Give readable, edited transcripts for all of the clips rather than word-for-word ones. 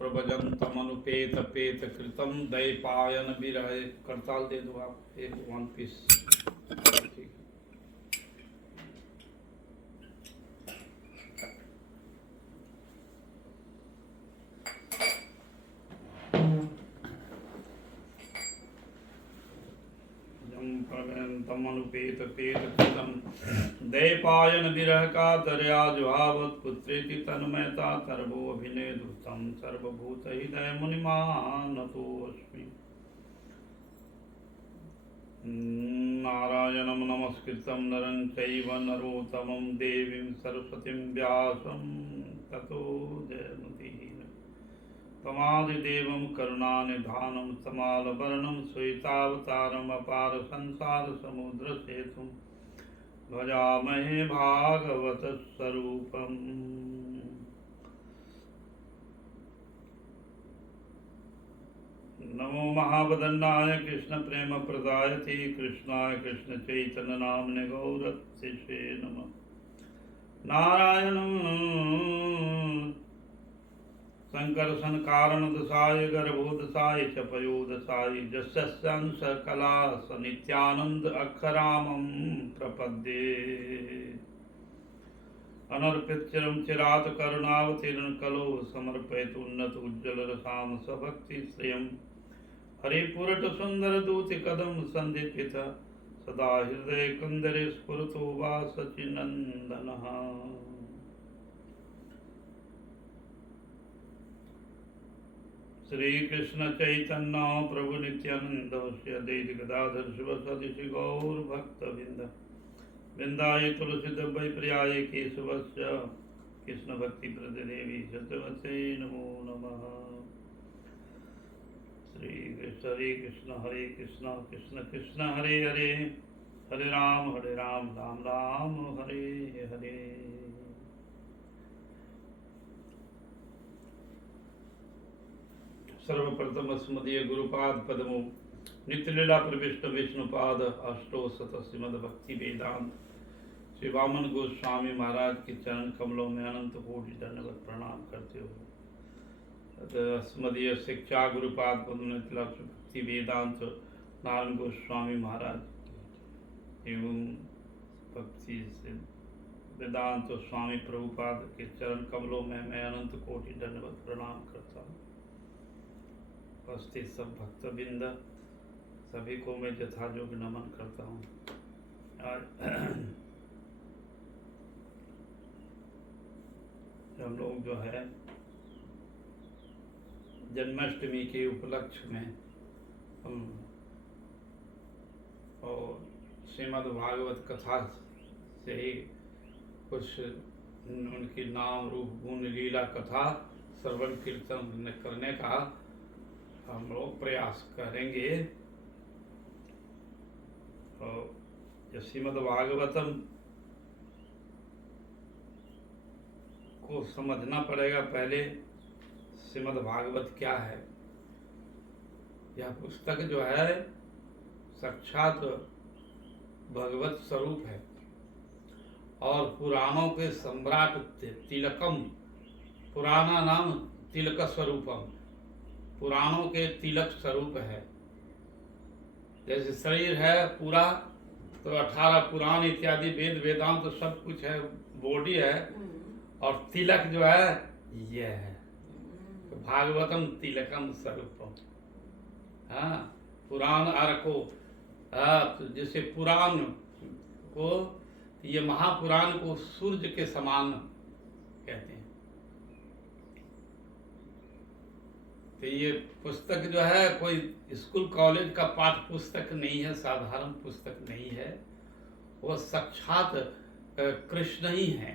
प्रभजंतमनुपेत पेत कृतम दैपायन विरह। करताल दे दो आप, एक 1 पीस। ठीक। तमनुपेत पेत कृतम दैपायन विरह का दर्या जुहावत पुत्रेति तन्मयता सर्वो अभिनय द्रुतम सर्वभूत हृदय मुनिमानतोऽस्मि। नारायणं नमस्कृतं नरं चैव नरोत्तमं देवीं सरस्वतीं व्यासं ततो जयमुदीरये। तमादिदेवं करुणानिधानं तमालवर्णं श्वेतावतारम् अपार संसार समुद्र सेतुं भजामहे भागवत स्वरूपम्। नमो महावदन्नाय कृष्ण प्रेम प्रदायते कृष्णाय कृष्ण चैतन्य नाम्ने गौरतिषे नमः। नारायणं संकर्षण कारण दशाय गर्भोदशाय च पयोदशाय जस्यांश कला स नित्यानंद अक्षरामं प्रपद्ये। अनर्पित चिरं चिरात करुणावतीर्ण कलो समर्पयत उन्नत उज्ज्वल रसाम सभक्ति श्रियम्। हरिपुरट सुंदर दूति कदम संदीपित सदा हृदय कंदरे स्फुरतो वा सचिनंदनः। श्री कृष्ण चैतन्य प्रभु नित्यानंद श्री अद्वैत गदाधर शिवसदि गौर भक्त बिंद बिंदाय तुलसी दब्बई प्रियाय केशवस्य कृष्ण भक्ति प्रदेवी सत्यवत्से नमो नमः। श्री कृष्ण हरे कृष्ण कृष्ण कृष्ण हरे हरे हरे राम राम राम हरे हरे। सर्वप्रथम स्मदीय गुरुपाद पद्मो नित्यलीला प्रविष्ट विष्णुपाद अष्टोशत श्रीमद भक्ति वेदांत श्री वामन गोस्वामी महाराज के चरण कमलों में अनंत कोटि दंडवत प्रणाम करते हुए स्मदीय शिक्षा गुरुपाद पद्म नित्यलीला भक्ति वेदांत नारायण गोस्वामी महाराज एवं भक्ति से वेदांत स्वामी प्रभुपाद के चरण कमलों में मैं अनंत कोटि दंडवत प्रणाम करता हूँ। उपस्थित सब भक्तबिंद सभी को मैं यथायोग्य नमन करता हूँ। आज हम लोग जो है जन्माष्टमी के उपलक्ष्य में हम और श्रीमद् भागवत कथा से ही कुछ उनकी नाम रूप गुण लीला कथा श्रवण कीर्तन करने का हम लोग प्रयास करेंगे। और श्रीमद् भागवतम को समझना पड़ेगा। पहले श्रीमद् भागवत क्या है। यह पुस्तक जो है साक्षात भगवत स्वरूप है और पुराणों के सम्राट तिलकम, पुराना नाम तिलक स्वरूपम, पुराणों के तिलक स्वरूप है। जैसे शरीर है पूरा तो 18 पुराण इत्यादि वेद वेदांत तो सब कुछ है, बॉडी है, और तिलक जो है ये है तो भागवतम तिलकम स्वरूपम। हाँ, पुराण अर्को, तो जैसे पुराण को, ये महापुराण को सूर्य के समान कहते हैं। तो ये पुस्तक जो है कोई स्कूल कॉलेज का पाठ पुस्तक नहीं है, साधारण पुस्तक नहीं है, वो साक्षात कृष्ण ही है,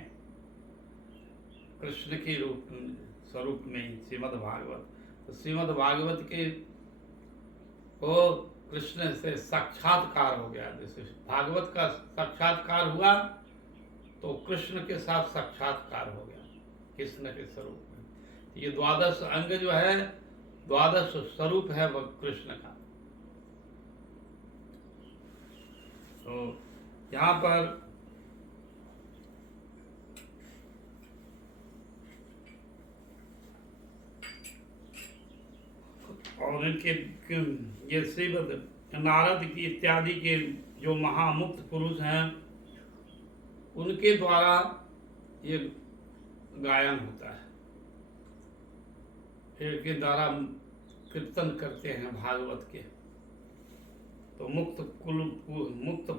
कृष्ण के रूप स्वरूप में ही श्रीमद् भागवत। तो श्रीमद् भागवत के को कृष्ण से साक्षात्कार हो गया। जैसे भागवत का साक्षात्कार हुआ तो कृष्ण के साथ साक्षात्कार हो गया कृष्ण के स्वरूप में। ये द्वादश अंग जो है, द्वादश स्वरूप है वह कृष्ण का। तो यहाँ पर और इनके ये श्रीमद नारद की इत्यादि के जो महामुक्त पुरुष हैं उनके द्वारा ये गायन होता है, इनके द्वारा कीर्तन करते हैं भागवत के। तो मुक्त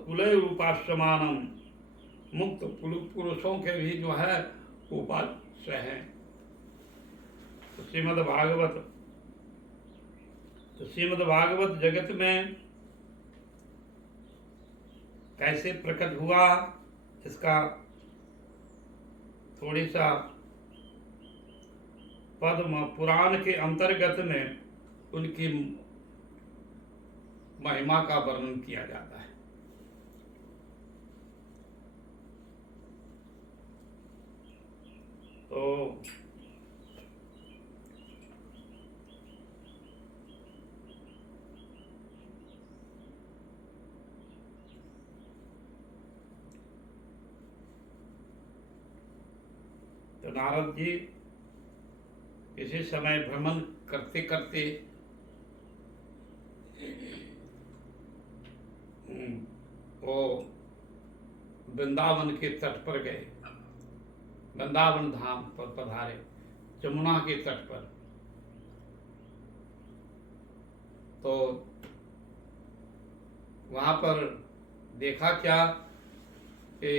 कुलय उपास्यमानम, मुक्त पुरुषों के भी जो है उपास्य हैं। तो श्रीमद् भागवत जगत में कैसे प्रकट हुआ, इसका थोड़ी सा पद्म पुराण के अंतर्गत में उनकी महिमा का वर्णन किया जाता है। तो नारद जी इसी समय भ्रमण करते करते वो वृंदावन के तट पर गए, वृंदावन धाम पर पधारे, जमुना के तट पर। तो वहां पर देखा क्या कि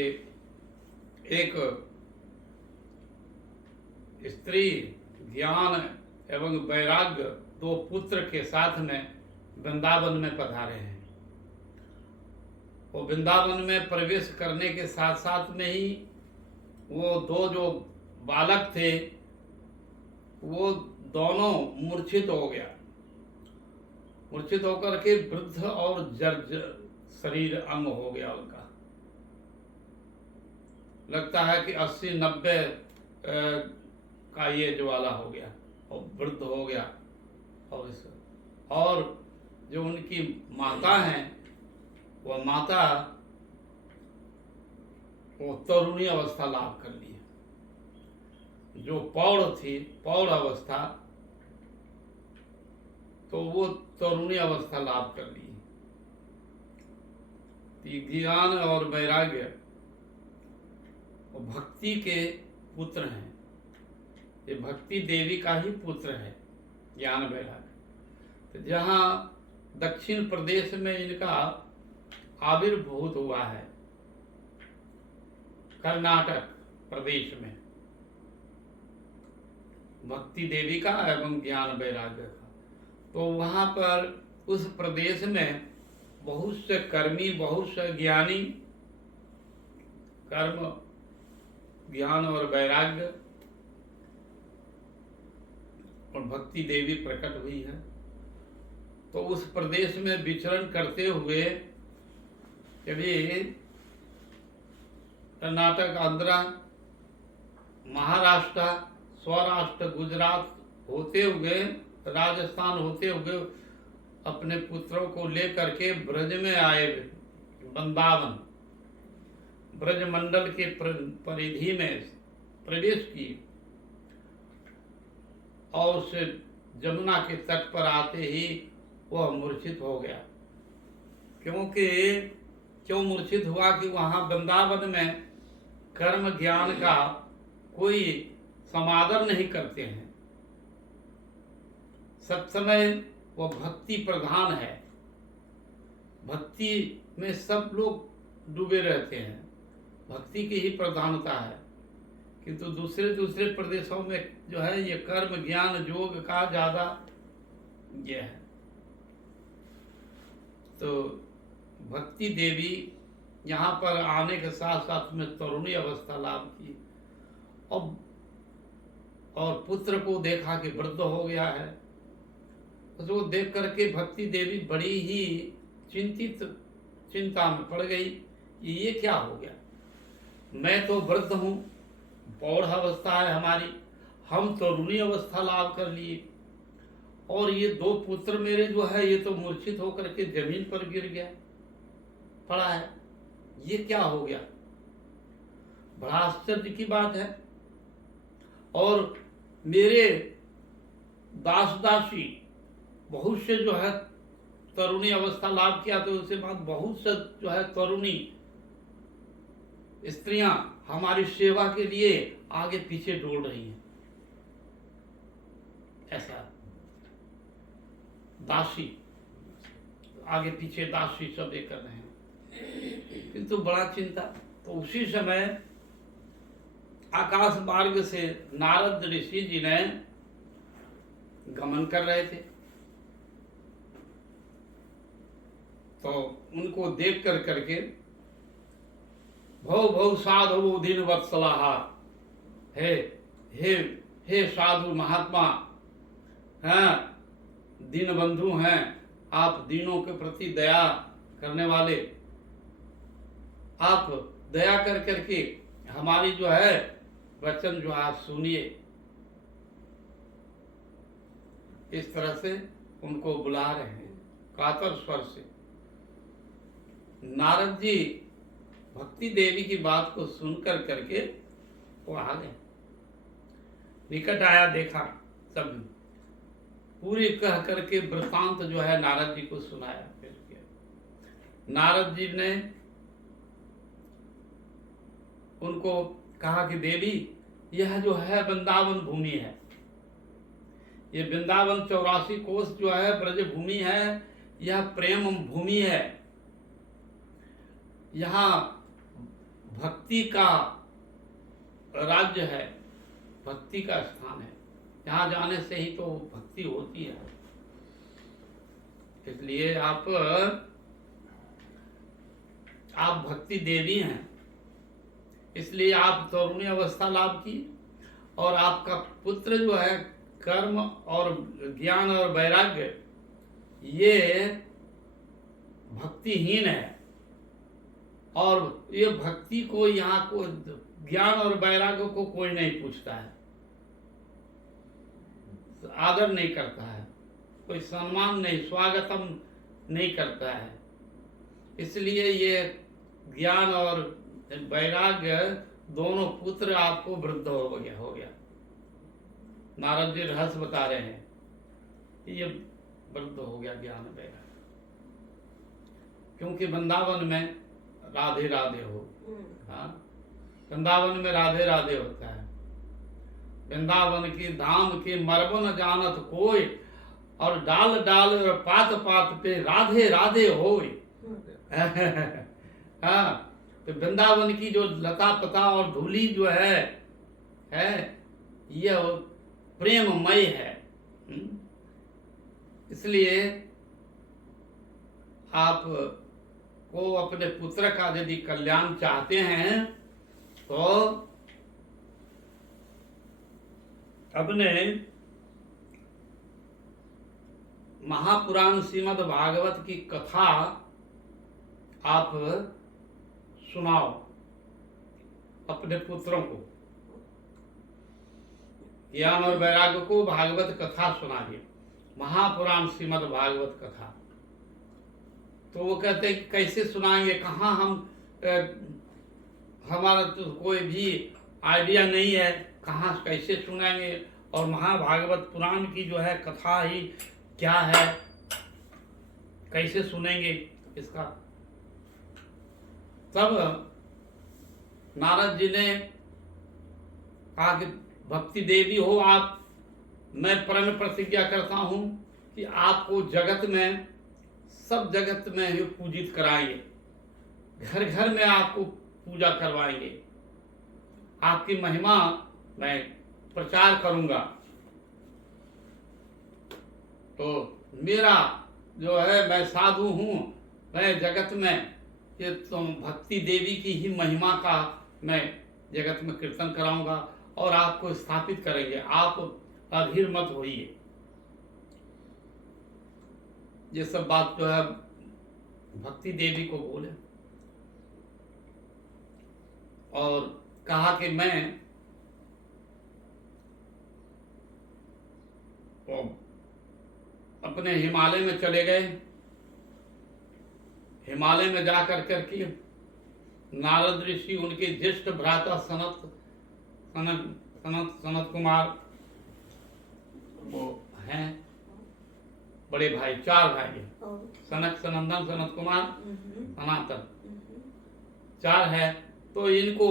एक स्त्री ज्ञान एवं वैराग्य दो पुत्र के साथ में वृंदावन में पधारे हैं। वो वृंदावन में प्रवेश करने के साथ साथ में ही वो दो जो बालक थे वो दोनों मूर्छित हो गया, मूर्छित होकर के वृद्ध और जर्जर शरीर अंग हो गया उनका। लगता है कि 80-90 का ये जो वाला हो गया और वृद्ध हो गया। और जो उनकी माता हैं वह माता वो तरुणी अवस्था लाभ कर ली है। जो पौड़ थी, पौड़ अवस्था, तो वो तरुणी अवस्था लाभ कर ली। ज्ञान और वैराग्य भक्ति के पुत्र हैं, ये भक्ति देवी का ही पुत्र है ज्ञान वैराग्य। तो जहाँ दक्षिण प्रदेश में इनका आविर्भूत हुआ है, कर्नाटक प्रदेश में, भक्ति देवी का एवं ज्ञान वैराग्य का। तो वहाँ पर उस प्रदेश में बहुत से कर्मी, बहुत से ज्ञानी, कर्म, ज्ञान और वैराग्य और भक्ति देवी प्रकट हुई है। तो उस प्रदेश में विचरण करते हुए कभी कर्नाटक, आंध्र, महाराष्ट्र, सौराष्ट्र, गुजरात होते हुए, राजस्थान होते हुए अपने पुत्रों को लेकर के ब्रज में आए, वृंदावन ब्रज मंडल के परिधि में प्रवेश किए और उसे जमुना के तट पर आते ही वह मूर्छित हो गया। क्यों मूर्छित हुआ कि वहां वृंदावन में कर्म ज्ञान का कोई समादर नहीं करते हैं। सब समय वो भक्ति प्रधान है, भक्ति में सब लोग डूबे रहते हैं, भक्ति की ही प्रधानता है। किंतु दूसरे प्रदेशों में जो है ये कर्म ज्ञान योग का ज्यादा ये है। तो भक्ति देवी यहाँ पर आने के साथ साथ में तरुणी अवस्था लाभ की और पुत्र को देखा कि वृद्ध हो गया है। तो वो देख करके भक्ति देवी बड़ी ही चिंता में पड़ गई, ये क्या हो गया, मैं तो वृद्ध हूँ, पौढ़ अवस्था है हमारी, हम तरुणी अवस्था लाभ कर लिए और ये दो पुत्र मेरे जो है ये तो मूर्छित होकर के जमीन पर गिर गया पड़ा है, ये क्या हो गया। बड़ा आश्चर्य की बात है। और मेरे दास दासी बहुत से जो है तरुणी अवस्था लाभ किया, तो उसके बाद बहुत से जो है तरुणी स्त्रियां हमारी सेवा के लिए आगे पीछे डोल रही हैं। ऐसा दासी आगे पीछे दासी सब ये कर रहे हैं, किंतु बड़ा चिंता। तो उसी समय आकाश मार्ग से नारद ऋषि जी ने गमन कर रहे थे, तो उनको देख कर करके भव भव साधु दीन वत्सलाहा, हे हे हे साधु महात्मा हैं, दीन बंधु हैं, आप दीनों के प्रति दया करने वाले, आप दया कर करके हमारी जो है वचन जो आप सुनिए। इस तरह से उनको बुला रहे हैं कातर स्वर से। नारद जी भक्ति देवी की बात को सुनकर करके वो आ गए, निकट आया, देखा, सब पूरी कह करके वृतांत जो है नारद जी को सुनाया। फिर नारद जी ने उनको कहा कि देवी, यह जो है वृंदावन भूमि है, ये वृंदावन 84 कोस जो है ब्रज भूमि है, यह प्रेम भूमि है, यहाँ भक्ति का राज्य है, भक्ति का स्थान है, यहाँ जाने से ही तो भक्ति होती है। इसलिए आप भक्ति देवी हैं, इसलिए आप तरुणी अवस्था लाभ की, और आपका पुत्र जो है कर्म और ज्ञान और वैराग्य ये भक्तिहीन है, और ये भक्ति को यहाँ को ज्ञान और वैराग्य को कोई नहीं पूछता है, आदर नहीं करता है, कोई सम्मान नहीं, स्वागतम नहीं करता है। इसलिए ये ज्ञान और वैराग्य दोनों पुत्र आपको वृद्ध हो गया। नारद जी रहस्य बता रहे हैं, ये वृद्ध हो गया ज्ञान वैराग्य, क्योंकि वृंदावन में राधे राधे हो। हाँ, वृंदावन में राधे राधे होता है। वृंदावन की धाम की मरबो न जानत कोई, और डाल डाल और पात पात पे राधे राधे होय। हाँ, तो वृंदावन की जो लता पता और धूली जो है यह प्रेममय है। इसलिए आप को अपने पुत्र का यदि कल्याण चाहते हैं तो अपने महापुराण श्रीमद् भागवत की कथा आप सुनाओ अपने पुत्रों को, ज्ञान और वैराग्य को भागवत कथा सुनाइए, महापुराण श्रीमद् भागवत कथा। तो वो कहते हैं कि कैसे सुनाएंगे, कहाँ हम हमारा तो कोई भी आइडिया नहीं है, कहाँ कैसे सुनाएंगे, और महाभागवत पुराण की जो है कथा ही क्या है, कैसे सुनेंगे इसका। तब नारद जी ने कहा कि भक्ति देवी हो आप, मैं प्रण प्रतिज्ञा करता हूँ कि आपको जगत में, सब जगत में ही पूजित कराएंगे, घर घर में आपको पूजा करवाएंगे, आपकी महिमा मैं प्रचार करूंगा। तो मेरा जो है, मैं साधु हूँ, मैं जगत में ये तो भक्ति देवी की ही महिमा का मैं जगत में कीर्तन कराऊंगा और आपको स्थापित करेंगे, आप अधीर मत होइए। ये सब बात जो है भक्ति देवी को बोले, और कहा कि मैं तो अपने हिमालय में चले गए। हिमालय में जाकर करके नारद ऋषि, उनके ज्येष्ठ भ्राता सनत कुमार वो हैं, बड़े भाई, 4 भाई हैं, सनक, सनंदन, सनत कुमार, सनातन, 4 है। तो इनको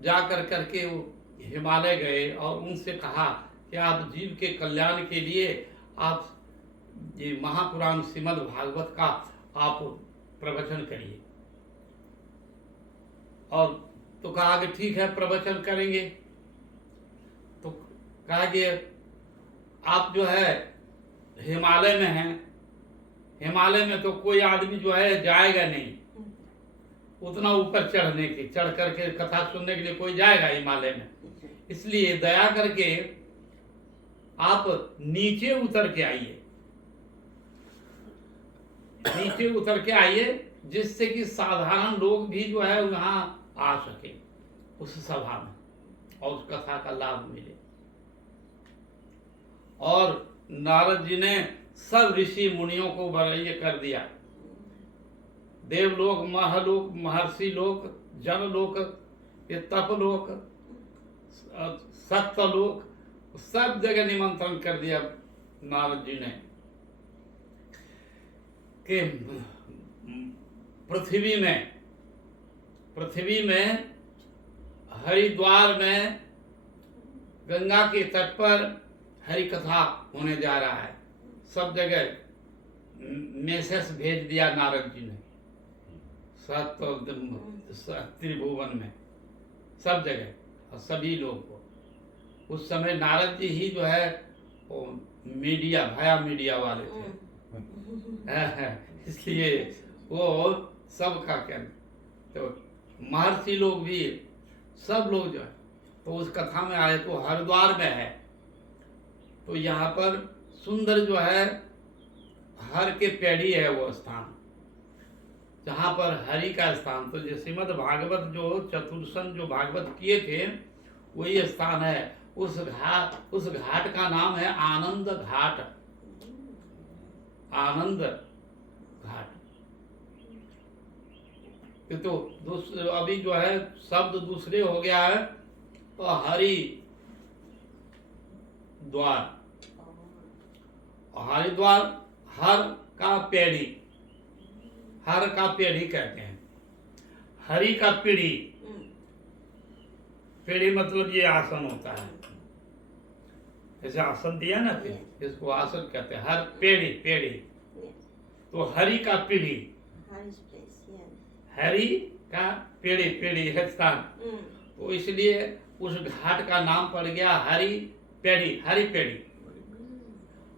जा करके वो हिमालय गए और उनसे कहा कि आप जीव के कल्याण के लिए आप ये महापुराण श्रीमद् भागवत का आप प्रवचन करिए। और तो कहा कि ठीक है, प्रवचन करेंगे। तो कहा कि आप जो है हिमालय में हैं, हिमालय में तो कोई आदमी जो है जाएगा नहीं उतना ऊपर चढ़ करके कथा सुनने के लिए कोई जाएगा हिमालय में। इसलिए दया करके आप नीचे उतर के आइए, नीचे उतर के आइए, जिससे कि साधारण लोग भी जो है वहां आ सके उस सभा में और उस कथा का लाभ मिले। और नारद जी ने सब ऋषि मुनियों को ये कर दिया, देवलोक, महलोक, महर्षि लोक, जनलोक, ये तपलोक, सत्यलोक, सब जगह निमंत्रण कर दिया नारद जी ने कि पृथ्वी में हरिद्वार में गंगा के तट पर हरि कथा होने जा रहा है। सब जगह मैसेज भेज दिया नारद जी ने, त्रिभुवन में सब जगह और सभी लोग को। उस समय नारद जी ही जो है वो मीडिया, भया मीडिया वाले थे इसलिए वो सबका क्या, तो महर्षि लोग भी सब लोग जो है तो उस कथा में आए। तो हरिद्वार में है, तो यहाँ पर सुंदर जो है हर के पेड़ी है वो स्थान, जहाँ पर हरि का स्थान। तो जो श्रीमद् भागवत जो चतुर्सन जो भागवत किए थे वही स्थान है। उस घाट का नाम है आनंद घाट, आनंद घाट। तो अभी जो है शब्द दूसरे हो गया है, तो हरि द्वार, हरिद्वार हर का पेड़ी, हर का पेड़ी कहते हैं, हरि का पीढ़ी, पीढ़ी मतलब ये आसन होता है, जैसे आसन दिया ना, इसको आसन कहते हैं। हर पेड़ी, पेड़ी तो हरि का पीढ़ी, हरि का पेड़ी, पेड़ी है स्थान। तो इसलिए उस घाट का नाम पड़ गया हरि पेड़ी, हरि पेड़ी।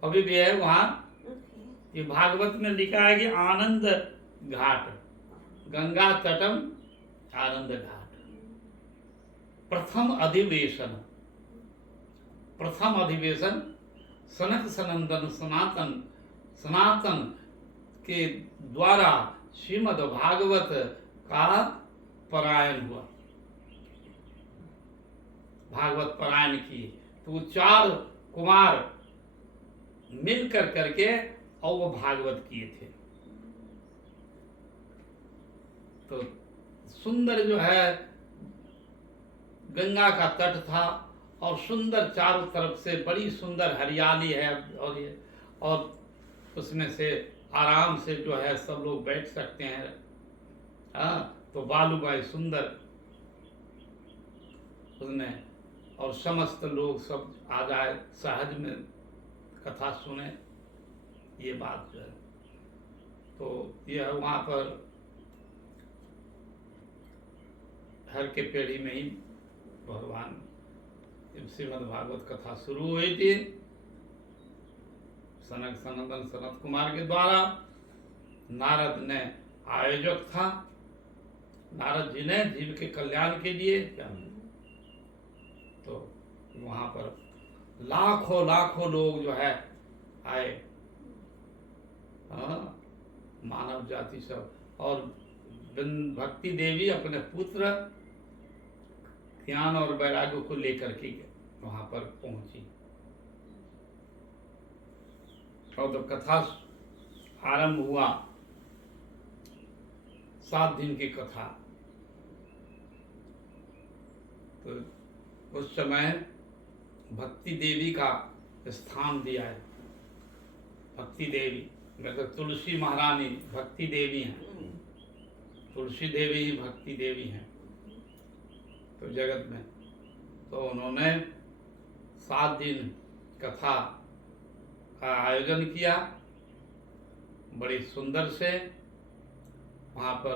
अभी भी है वहां, ये भागवत में लिखा है कि आनंद घाट, गंगा तटम आनंद घाट। प्रथम अधिवेशन सनक सनंदन सनातन के द्वारा श्रीमद् भागवत का पारायण हुआ, भागवत पारायण किए। तो 4 कुमार मिल करके और वो भागवत किए थे। तो सुंदर जो है गंगा का तट था और सुंदर चारों तरफ से बड़ी सुंदर हरियाली है, और उसमें से आराम से जो है सब लोग बैठ सकते हैं। तो बालूबाई सुंदर उसमें, और समस्त लोग सब आ जाए सहज में कथा सुने, ये बात जो है। तो यह वहाँ पर हर के पेड़ी में ही भगवान श्रीमद् भागवत कथा शुरू हुई थी सनक सनंदन सनत कुमार के द्वारा। नारद ने आयोजक था, नारद जी ने जीव के कल्याण के लिए क्या, तो वहां पर लाखों लोग जो है आए, मानव जाति सब। और भक्ति देवी अपने पुत्र ज्ञान और वैराग्य को लेकर के वहां पर पहुंची। और तो कथा आरंभ हुआ, 7 दिन की कथा। तो उस समय भक्ति देवी का स्थान दिया है, भक्ति देवी, मतलब तुलसी महारानी भक्ति देवी हैं, तुलसी देवी ही भक्ति देवी हैं तो जगत में। तो उन्होंने 7 दिन कथा का आयोजन किया बड़ी सुंदर से। वहाँ पर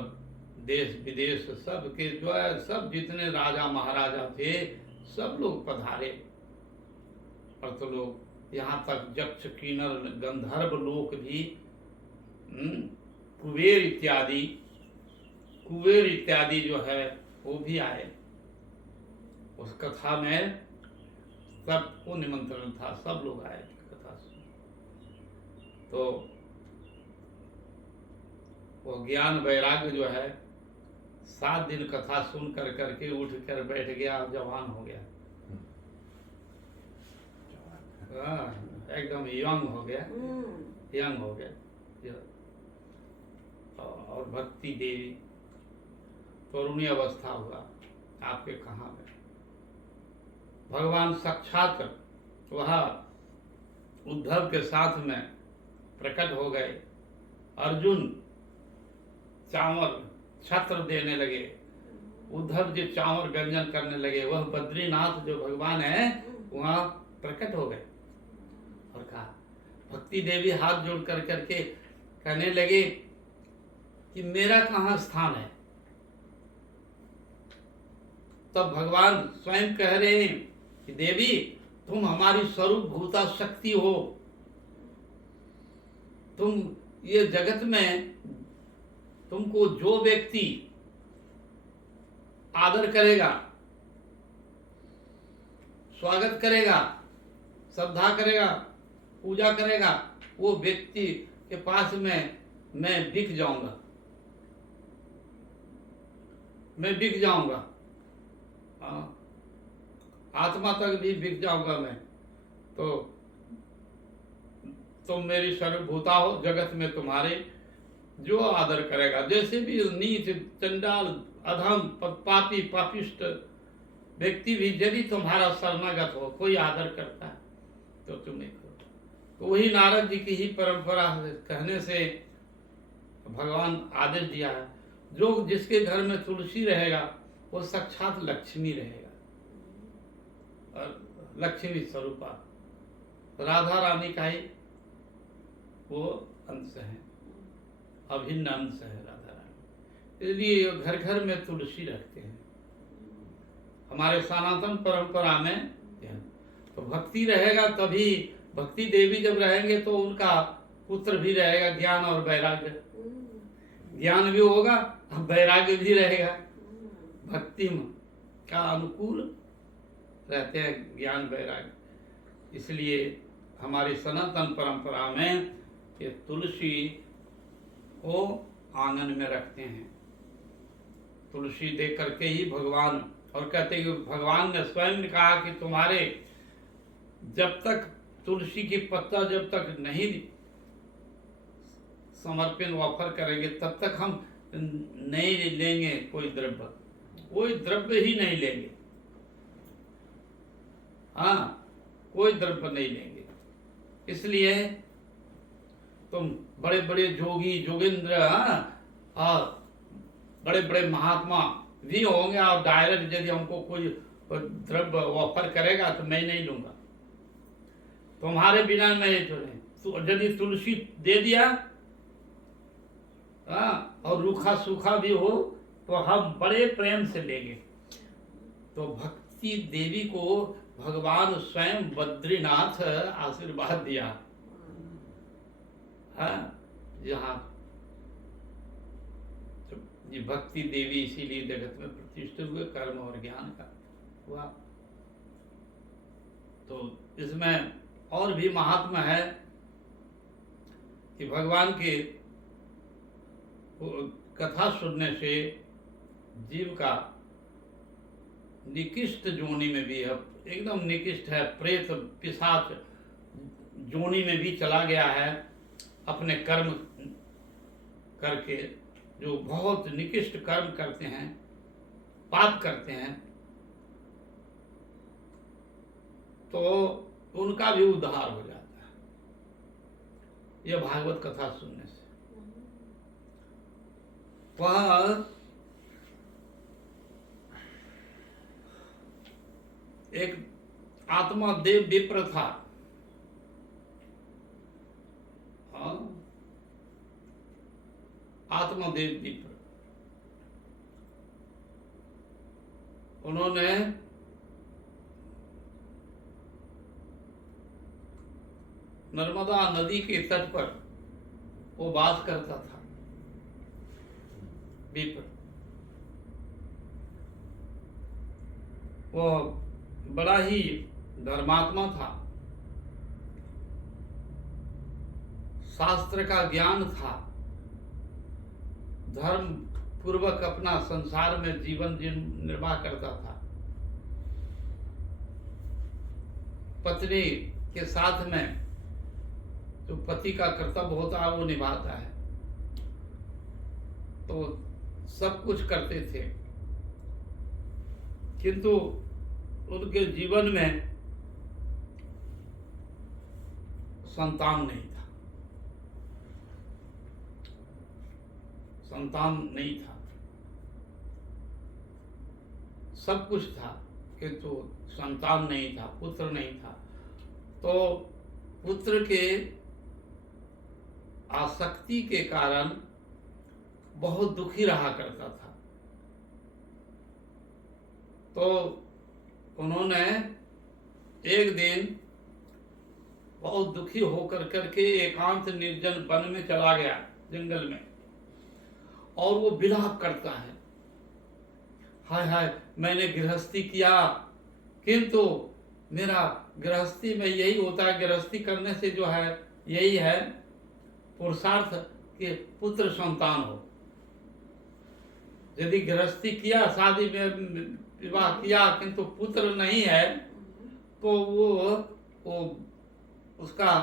देश विदेश सब के जो है, सब जितने राजा महाराजा थे सब लोग पधारे। और तो लोग यहाँ तक यक्ष किन्नर गंधर्व लोक भी, कुबेर इत्यादि जो है वो भी आए। उस कथा में सबको निमंत्रण था, सब लोग आए थे कथा सुन। तो वो ज्ञान वैराग्य जो है 7 दिन कथा सुन कर करके उठ कर बैठ गया और जवान हो गया। एकदम यंग हो गया, यंग हो गया। और भक्ति देवी तरुणी अवस्था हुआ आपके कहाँ में। भगवान साक्षात वह उद्धव के साथ में प्रकट हो गए। अर्जुन चावल छत्र देने लगे, उद्धव जी चावल व्यंजन करने लगे। वह बद्रीनाथ जो भगवान है वहाँ प्रकट हो गए और कहा, भक्ति देवी हाथ जोड़ कर करके कहने लगे कि मेरा कहाँ स्थान है। तब भगवान स्वयं कह रहे हैं कि देवी तुम हमारी स्वरूप भूता शक्ति हो, तुम ये जगत में तुमको जो व्यक्ति आदर करेगा, स्वागत करेगा, श्रद्धा करेगा, पूजा करेगा, वो व्यक्ति के पास में मैं बिक जाऊंगा, मैं बिक जाऊंगा, आत्मा तक भी बिक जाऊंगा मैं। तो तुम मेरी सर्वभूता हो, जगत में तुम्हारे जो आदर करेगा, जैसे भी नीच चंडाल अधम पापी पापिष्ट व्यक्ति भी यदि तुम्हारा शरणागत हो, कोई आदर करता है तो तुम्हें करो। तो वही नारद जी की ही परंपरा कहने से भगवान आदेश दिया है, जो जिसके घर में तुलसी रहेगा वो साक्षात लक्ष्मी रहेगा। और लक्ष्मी स्वरूपा राधा रानी का ही वो अंश है, अभिन्न अंश है राधा रानी। इसलिए घर घर में तुलसी रखते हैं। हमारे सनातन परंपरा में तो भक्ति रहेगा, तभी भक्ति देवी जब रहेंगे तो उनका पुत्र भी रहेगा, ज्ञान और वैराग्य। ज्ञान भी होगा, वैराग्य भी रहेगा। भक्ति का अनुकूल रहते हैं ज्ञान वैराग्य। इसलिए हमारी सनातन परंपरा में ये तुलसी को आंगन में रखते हैं। तुलसी दे करके ही भगवान, और कहते हैं कि भगवान ने स्वयं कहा कि तुम्हारे जब तक तुलसी की पत्ता जब तक नहीं समर्पण ऑफर करेंगे तब तक हम नहीं लेंगे कोई द्रव्य ही नहीं लेंगे। हाँ, कोई द्रव्य नहीं लेंगे। इसलिए तुम बड़े बड़े जोगी जोगेंद्र, और बड़े बड़े महात्मा भी होंगे, और डायरेक्ट यदि हमको कोई द्रव्य ऑफर करेगा तो मैं नहीं लूंगा, तुम्हारे बिना मैं तो यदि तुलसी दे दिया और रूखा सूखा भी हो तो हम बड़े प्रेम से लेंगे। तो भक्ति देवी को भगवान स्वयं बद्रीनाथ आशीर्वाद दिया। जहाँ ये भक्ति देवी इसीलिए जगत में प्रतिष्ठित हुए, कर्म और ज्ञान का हुआ। तो इसमें और भी महात्मा है कि भगवान के कथा सुनने से जीव का निकृष्ट जोनि में भी है, एकदम निकृष्ट है, प्रेत पिशाच जोनि में भी चला गया है अपने कर्म करके। जो बहुत निकृष्ट कर्म करते हैं, पाप करते हैं, तो उनका भी उद्धार हो जाता है। यह भागवत कथा सुनने से। वह एक आत्मा देव विप्र था। आत्मदेव विप्र, उन्होंने नर्मदा नदी के तट पर वो वास करता था। विप्र वो बड़ा ही धर्मात्मा था, शास्त्र का ज्ञान था, धर्म पूर्वक अपना संसार में जीवन निर्वाह करता था। पत्नी के साथ में जो पति का कर्तव्य होता है वो निभाता है, तो सब कुछ करते थे, किंतु उनके जीवन में संतान नहीं था। संतान नहीं था, सब कुछ था किंतु संतान नहीं था, पुत्र नहीं था। तो पुत्र के आसक्ति के कारण बहुत दुखी रहा करता था। तो उन्होंने एक दिन बहुत दुखी होकर करके एकांत निर्जन वन में चला गया, जंगल में, और वो विलाप करता है, हाय हाय मैंने गृहस्थी किया, किंतु मेरा गृहस्थी में यही होता है, गृहस्थी करने से जो है यही है पुरुषार्थ कि पुत्र संतान हो। यदि गृहस्थी किया, शादी में विवाह किया, किंतु पुत्र नहीं है, तो वो उसका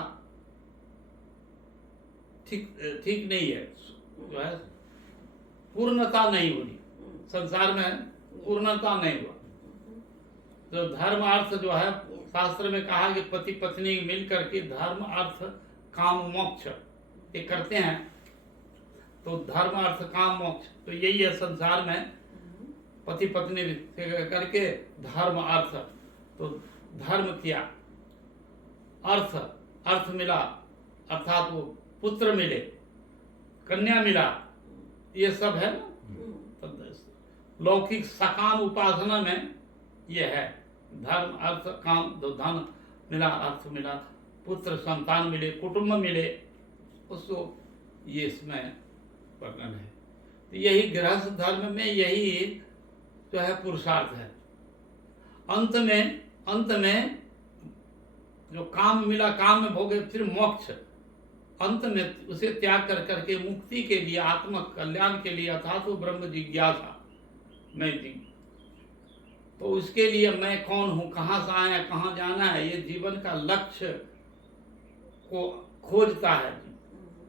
ठीक नहीं है, जो है पूर्णता नहीं हुई, संसार में पूर्णता नहीं हुआ। जो धर्म अर्थ जो है शास्त्र में कहा कि पति पत्नी मिल करके धर्म अर्थ काम मोक्ष ये करते हैं, तो धर्म अर्थ काम मोक्ष तो यही है संसार में, पति पत्नी करके धर्म अर्थ, तो धर्म किया, अर्थ मिला, अर्थात वो पुत्र मिले, कन्या मिला, ये सब है ना। लौकिक सकाम उपासना में ये है, धर्म अर्थ काम, तो धन मिला, अर्थ मिला, पुत्र संतान मिले, कुटुंब मिले, उसको ये इसमें वर्णन है। तो यही गृहस्थ धर्म में यही जो है पुरुषार्थ है। अंत में जो काम मिला, काम में भोगे, फिर मोक्ष, अंत में उसे त्याग कर करके मुक्ति के लिए, आत्म कल्याण के लिए, अर्थात वो ब्रह्म जिज्ञासा, मैं तो उसके लिए मैं कौन हूँ, कहाँ से आया, कहाँ जाना है, ये जीवन का लक्ष्य को खोजता है।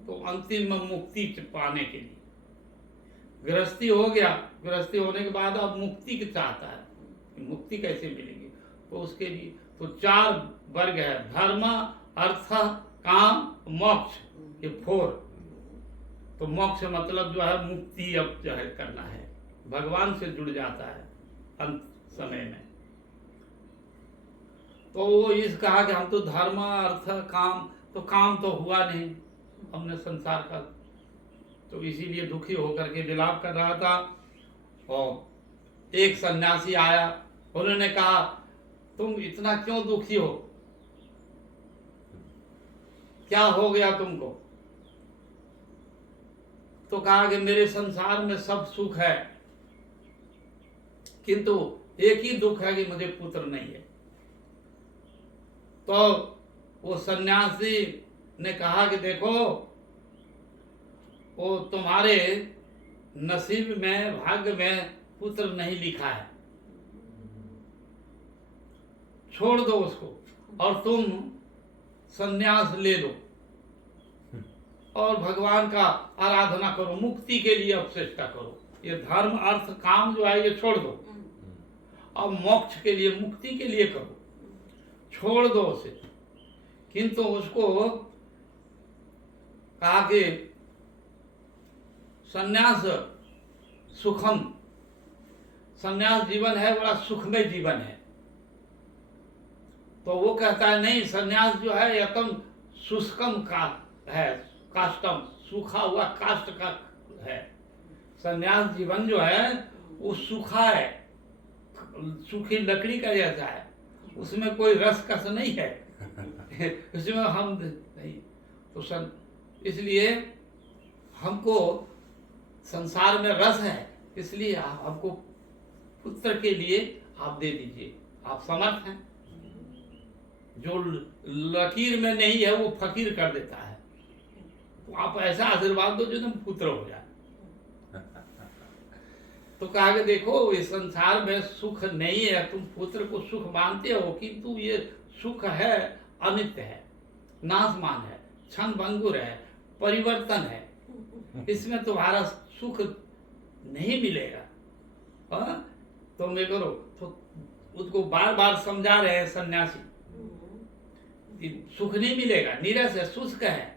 तो अंतिम मुक्ति पाने के लिए गृहस्थी हो गया, गृहस्थी होने के बाद अब मुक्ति चाहता है, मुक्ति कैसे मिलेगी, तो उसके लिए तो 4 वर्ग है, धर्म अर्थ काम मोक्ष, ये 4। तो मोक्ष मतलब जो है मुक्ति अब जो है करना है, भगवान से जुड़ जाता है अंत समय में। तो वो इस कहा कि हम तो धर्म अर्थ काम, तो काम तो हुआ नहीं हमने संसार का, तो इसीलिए दुखी होकर के विलाप कर रहा था। और एक सन्यासी आया, उन्होंने कहा तुम इतना क्यों दुखी हो, क्या हो गया तुमको? तो कहा कि मेरे संसार में सब सुख है, किंतु एक ही दुख है कि मुझे पुत्र नहीं है। तो वो सन्यासी ने कहा कि देखो, वो तुम्हारे नसीब में, भाग्य में पुत्र नहीं लिखा है, छोड़ दो उसको और तुम संन्यास ले लो और भगवान का आराधना करो, मुक्ति के लिए अब चेष्टा करो। ये धर्म अर्थ काम जो है ये छोड़ दो, अब मोक्ष के लिए, मुक्ति के लिए करो, छोड़ दो उसे। किंतु उसको कहा कि संन्यास सुखम, संन्यास जीवन है, बड़ा सुखमय जीवन है। तो वो कहता है नहीं, संन्यास जो है यतम शुष्कम का है, काष्टम, सूखा हुआ काष्ट का है। संन्यास जीवन जो है वो सूखा है, सूखी लकड़ी का जैसा है, उसमें कोई रस कस नहीं है उसमें हम नहीं तो इसलिए हमको संसार में रस है, इसलिए हमको पुत्र के लिए आप दे दीजिए, आप समर्थ हैं। जो लकीर में नहीं है वो फकीर कर देता है, तो आप ऐसा आशीर्वाद दो जो तुम पुत्र हो जाए। तो कहा कि देखो इस संसार में सुख नहीं है, तुम पुत्र को सुख मानते हो, किंतु ये सुख है अनित्य है, नाशमान है, क्षण भंगुर है, परिवर्तन है, इसमें तुम्हारा सुख नहीं मिलेगा। तो मैं करो, तो उसको बार बार समझा रहे हैं सन्यासी, सुख नहीं मिलेगा, नीरस है, शुष्क है।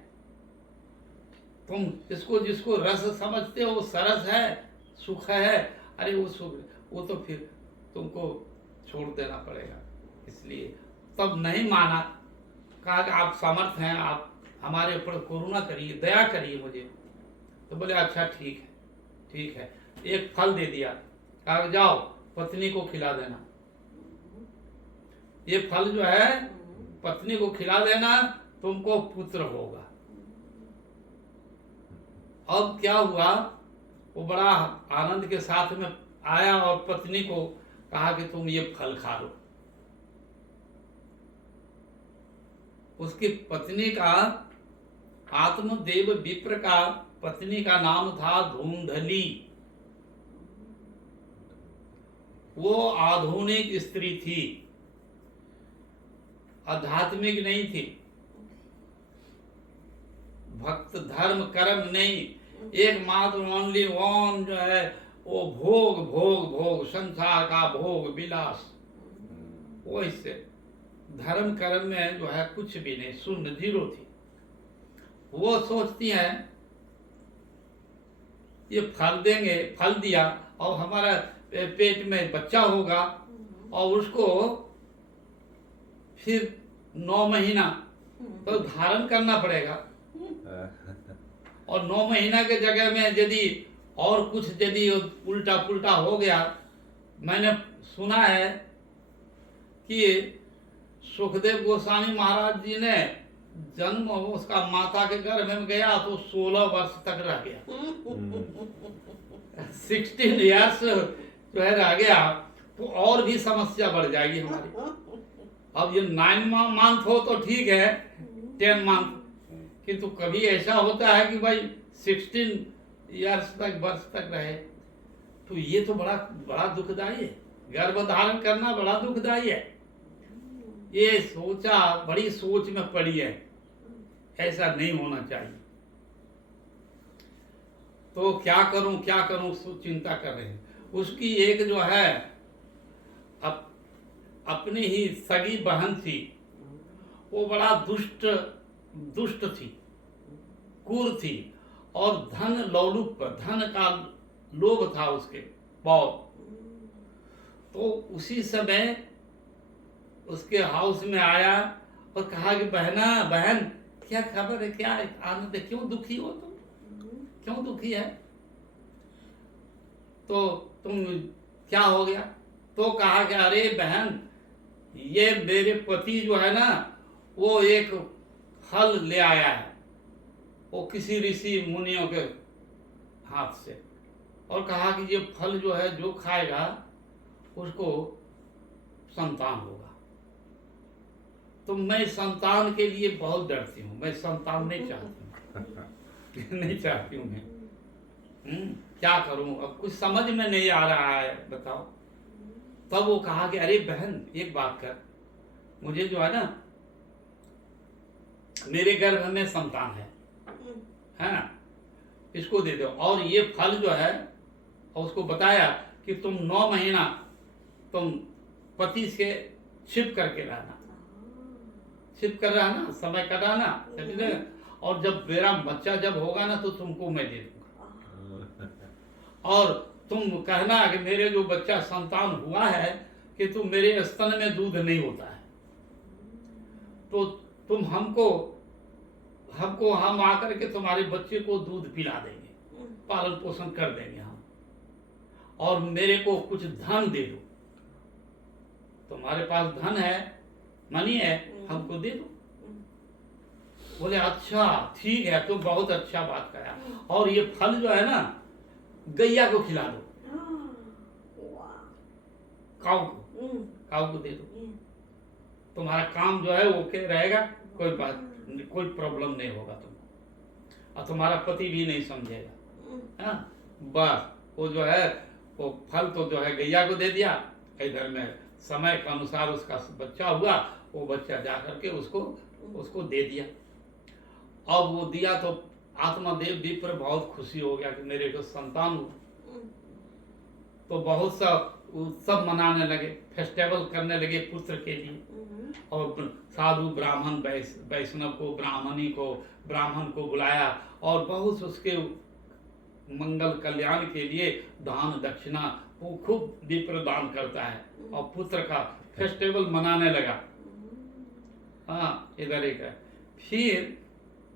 तुम जिसको रस समझते हो, सरस है, सुख है, अरे वो सुख, वो तो फिर तुमको छोड़ देना पड़ेगा। इसलिए तब नहीं माना, कहा कि आप समर्थ हैं, आप हमारे ऊपर करुणा करिए, दया करिए मुझे। तो बोले अच्छा ठीक है, ठीक है। एक फल दे दिया, कहा जाओ पत्नी को खिला देना, ये फल जो है पत्नी को खिला देना, तुमको पुत्र होगा। अब क्या हुआ, वो बड़ा आनंद के साथ में आया और पत्नी को कहा कि तुम ये फल खा लो। उसकी पत्नी का, आत्मदेव विप्र का पत्नी का नाम था धूंधली। वो आधुनिक स्त्री थी, आध्यात्मिक नहीं थी, भक्त धर्म कर्म नहीं, एकमात्र ओनली वन जो है वो भोग भोग भोग, संसार का भोग विलास। वो इससे धर्म कर्म में जो है कुछ भी नहीं, शून्य, जीरो थी। वो सोचती है ये फल देंगे, फल दिया और हमारा पेट में बच्चा होगा, और उसको फिर 9 महीना तो धारण करना पड़ेगा, और 9 महीना के जगह में यदि और कुछ यदि उल्टा पुल्टा हो गया, मैंने सुना है कि सुखदेव गोस्वामी महाराज जी ने जन्म उसका माता के गर्भ में गया तो 16 वर्ष तक रह गया 16 इयर्स जो है रह गया, तो और भी समस्या बढ़ जाएगी हमारी। अब ये 9 मंथ हो तो ठीक है, 10 मंथ, किंतु कभी ऐसा होता है कि भाई 16 इयर्स तक, वर्ष तक रहे, तो ये तो बड़ा बड़ा दुखदाई है। गर्भ धारण करना बड़ा दुखदाई है। ये सोचा, बड़ी सोच में पड़ी है, ऐसा नहीं होना चाहिए। तो क्या करूं चिंता कर रहे हैं। उसकी एक जो है अपनी ही सगी बहन थी, वो बड़ा दुष्ट थी, क्रूर थी, और धन लौलुप, धन का लोभ था उसके बहुत। तो उसी समय उसके हाउस में आया और कहा कि बहन क्या खबर है, क्या आनंद है, क्यों दुखी हो तुम, क्यों दुखी है, तो तुम क्या हो गया। तो कहा कि अरे बहन, ये मेरे पति जो है ना, वो एक फल ले आया है, वो किसी ऋषि मुनियों के हाथ से, और कहा कि ये फल जो है जो खाएगा उसको संतान होगा। तो मैं संतान के लिए बहुत डरती हूँ, मैं संतान नहीं चाहती हूँ नहीं चाहती हूँ मैं। क्या करूँ, अब कुछ समझ में नहीं आ रहा है, बताओ। तब वो कहा कि अरे बहन एक बात कर, मुझे जो है ना, मेरे गर्भ में संतान है ना, इसको दे दो, और ये फल जो है, और उसको बताया कि तुम 9 महीना तुम पति से छिप करके रहना, छिप कर रहना, समय कटाना, और जब मेरा बच्चा जब होगा ना तो तुमको मैं दे दूंगा, और तुम कहना कि मेरे जो बच्चा संतान हुआ है कि तुम मेरे स्तन में दूध नहीं होता है, तो तुम हमको हम आकर के तुम्हारे बच्चे को दूध पिला देंगे, पालन पोषण कर देंगे हम, और मेरे को कुछ धन दे दो, तुम्हारे पास धन है, मनी है, हमको दे दो। बोले अच्छा ठीक है, तो बहुत अच्छा बात कहा, और ये फल जो है ना गैया को खिला दो, काऊ को दे दो, तुम्हारा काम जो है वो क्या रहेगा, कोई प्रॉब्लम नहीं होगा तुमको, और तुम्हारा पति भी नहीं समझेगा। हाँ बस वो जो है वो फल तो जो है गैया को दे दिया, इधर में समय के अनुसार उसका बच्चा हुआ, वो बच्चा जा करके उसको दे दिया। अब वो दिया तो आत्मादेव विप्र बहुत खुशी हो गया कि मेरे को संतान हुआ, तो बहुत सा उत्सव मनाने लगे, फेस्टिवल करने लगे पुत्र के लिए, और साधु ब्राह्मण वैष्णव को ब्राह्मण को बुलाया, और बहुत उसके मंगल कल्याण के लिए दान दक्षिणा वो खूब विप्र दान करता है, और पुत्र का फेस्टिवल मनाने लगा। हाँ इधर एक है। फिर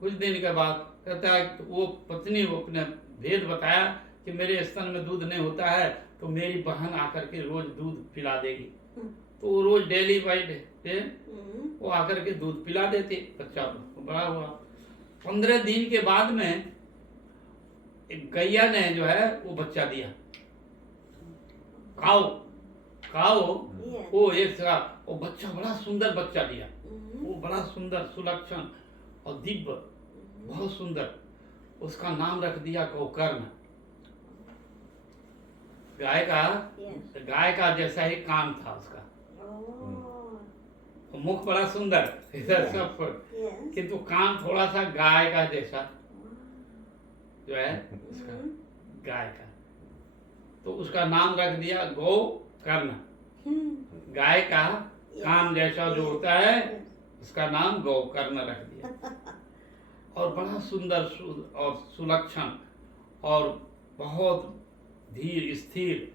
कुछ दिन के बाद कहता है वो पत्नी वो अपने भेद बताया कि मेरे स्तन में दूध नहीं होता है, तो मेरी बहन आकर के रोज दूध पिला देगी, तो वो रोज डेली बाई डे वो आकर के दूध पिला देती, बच्चा बड़ा हुआ। 15 दिन के बाद में एक गैया ने जो है वो बच्चा दिया, काऊ वो एक वो बच्चा बड़ा सुंदर बच्चा दिया, वो बड़ा सुंदर सुलक्षण और दिव्य बहुत सुंदर, उसका नाम रख दिया गोकर्ण। गाय का जैसा ही कान था उसका, मुख बड़ा सुंदर इधर सब, किंतु कान थोड़ा सा गाय का जैसा जो है उसका, गाय का, तो उसका नाम रख दिया गोकर्ण। गाय का कान जैसा जो होता है उसका नाम गोकर्ण रख दिया, और बड़ा सुंदर और सुलक्षण और बहुत धीर स्थिर,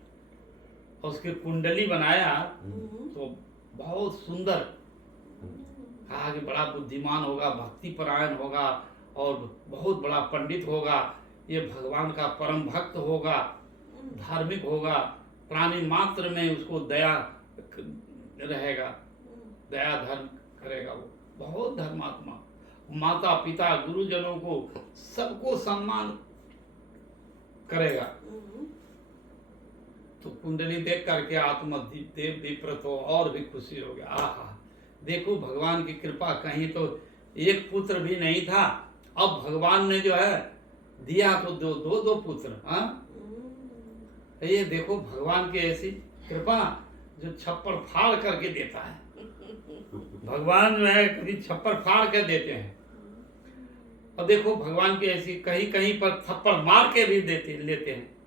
उसकी कुंडली बनाया तो बहुत सुंदर, कहा कि बड़ा बुद्धिमान होगा, भक्ति परायण होगा, और बहुत बड़ा पंडित होगा, ये भगवान का परम भक्त होगा, धार्मिक होगा, प्राणी मात्र में उसको दया रहेगा, दया धर्म करेगा, वो बहुत धर्मात्मा, माता पिता गुरुजनों को सबको सम्मान करेगा। तो कुंडली देख करके आत्मदेव विप्र तो और भी खुशी हो गया, आहा देखो भगवान की कृपा, कहीं तो एक पुत्र भी नहीं था, अब भगवान ने जो है दिया तो दो पुत्र। हाँ ये देखो भगवान की ऐसी कृपा जो छप्पर फाड़ करके देता है, भगवान जो है कभी छप्पर फाड़ कर देते हैं, और देखो भगवान की ऐसी कहीं कहीं पर थप्पड़ मार के भी लेते हैं।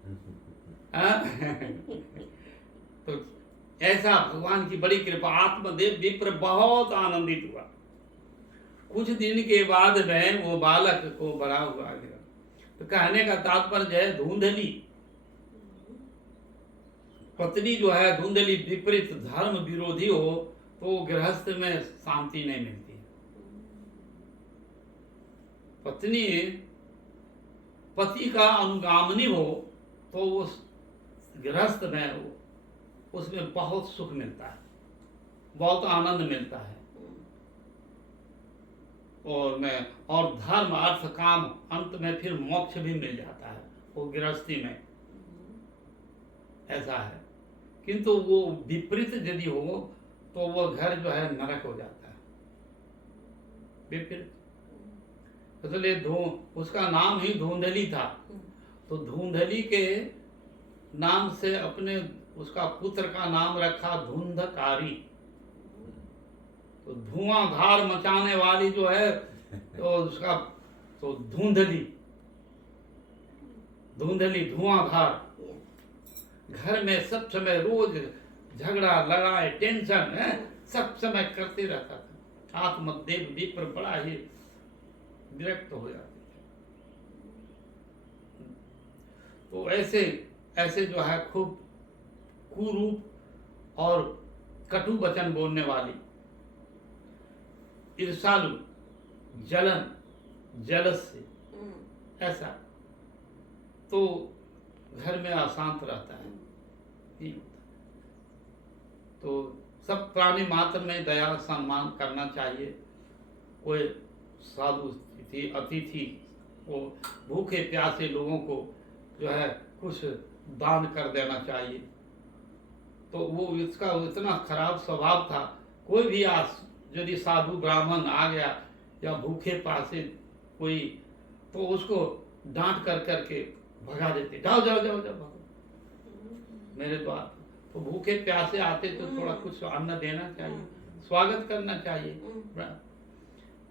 तो ऐसा भगवान की बड़ी कृपा, आत्मदेव विप्र बहुत आनंदित हुआ। कुछ दिन के बाद में वो बालक को बड़ा हुआ गया, तो कहने का तात्पर्य है धुंधली पत्नी जो है, धुंधली विपरीत धर्म विरोधी हो तो गृहस्थ में शांति नहीं मिलती। पत्नी पति का अनुगामनी हो तो उस गृहस्थ में उसमें बहुत सुख मिलता है, बहुत आनंद मिलता है, और धर्म अर्थ काम अंत में फिर मोक्ष भी मिल जाता है वो गृहस्थी में, ऐसा है। किंतु वो विपरीत यदि हो तो वो घर जो है नरक हो जाता है, विपरीत। इसलिए उसका नाम ही धुंधली था, तो धुंधली के नाम से अपने उसका पुत्र का नाम रखा धुंधकारी, तो धुआंधार मचाने वाली जो है तो उसका तो धुंधली धुआंधार, घर में सब समय रोज झगड़ा लड़ाई टेंशन है सब समय करते रहता था। आत्मदेव विप्र बड़ा ही विरक्त हो जाते थे। तो ऐसे ऐसे जो है खूब कुरूप और कटु वचन बोलने वाली, ईर्षालु, जलन, जलस्य, ऐसा तो घर में अशांत रहता है, नहीं होता। तो सब प्राणी मात्र में दया सम्मान करना चाहिए। कोई साधु अतिथि वो भूखे प्यासे लोगों को जो है कुछ दान कर देना चाहिए। तो वो इसका इतना खराब स्वभाव था, कोई भी यदि साधु ब्राह्मण आ गया या भूखे प्यासे कोई, तो उसको डांट कर करके भगा देते, जाओ जाओ जाओ जाओ भागो मेरे द्वार। तो भूखे प्यासे आते तो थोड़ा कुछ अन्न देना चाहिए, स्वागत करना चाहिए।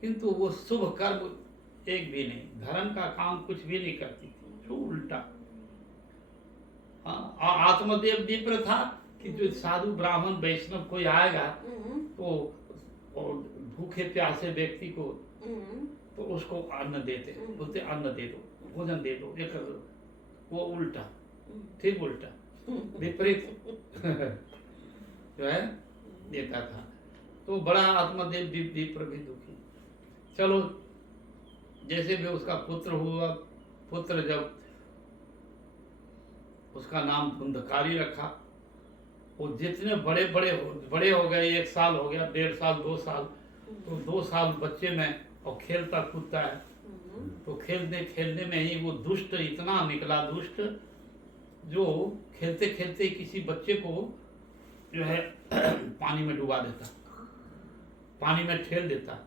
किंतु वो शुभ कर्म एक भी नहीं, धर्म का काम कुछ भी नहीं करती थी, जो उल्टा। आत्मदेव विप्र था कि जो साधु ब्राह्मण वैष्णव कोई आएगा तो भूखे प्यासे व्यक्ति को तो उसको अन्न देते, बोलते अन्न दे दो, भोजन दे दो, ये कर दो। वो उल्टा, ठीक उल्टा, विपरीत जो है देता था। तो बड़ा आत्मदेव विप्र भी दुखी। चलो जैसे भी उसका पुत्र हुआ, पुत्र जब उसका नाम धुंधकारी रखा, वो जितने बड़े हो गए, 1 साल हो गया, 1.5 साल, 2 साल, तो 2 साल बच्चे में और खेलता कूदता है, तो खेलने खेलने में ही वो दुष्ट इतना निकला, दुष्ट जो खेलते खेलते किसी बच्चे को जो है पानी में डुबा देता, पानी में ठेल देता।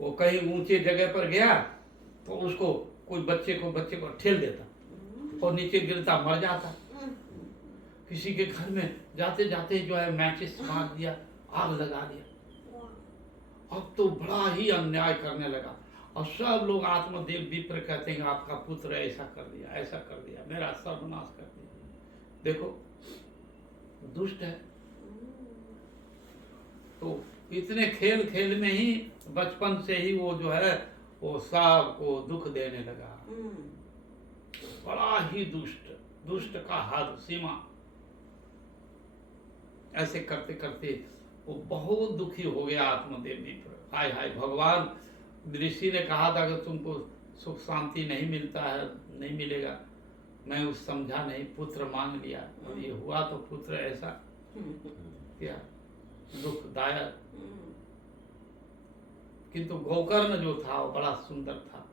वो कहीं ऊंचे जगह पर गया तो उसको कोई बच्चे को ठेल देता और नीचे गिरता, मर जाता। किसी के घर में जाते जाते जो है मैचिस मार दिया, आग लगा दिया। अब तो बड़ा ही अन्याय करने लगा और सब लोग आत्मदेव विप्र कहते हैं आपका पुत्र ऐसा कर दिया, ऐसा कर दिया, मेरा सर्वनाश कर दिया। देखो दुष्ट है। तो इतने खेल खेल में ही बचपन से ही वो जो है वो सबको दुख देने लगा। बड़ा ही दुष्ट, दुष्ट का हद सीमा। ऐसे करते करते वो बहुत दुखी हो गया आत्मदेव विप्र। हाय हाय, भगवान ऋषि ने कहा था कि तुमको सुख शांति नहीं मिलता है, नहीं मिलेगा, मैं उस समझा नहीं, पुत्र मांग लिया और ये हुआ तो पुत्र ऐसा क्या दुखदायक। किंतु गोकर्ण जो था वो बड़ा सुंदर था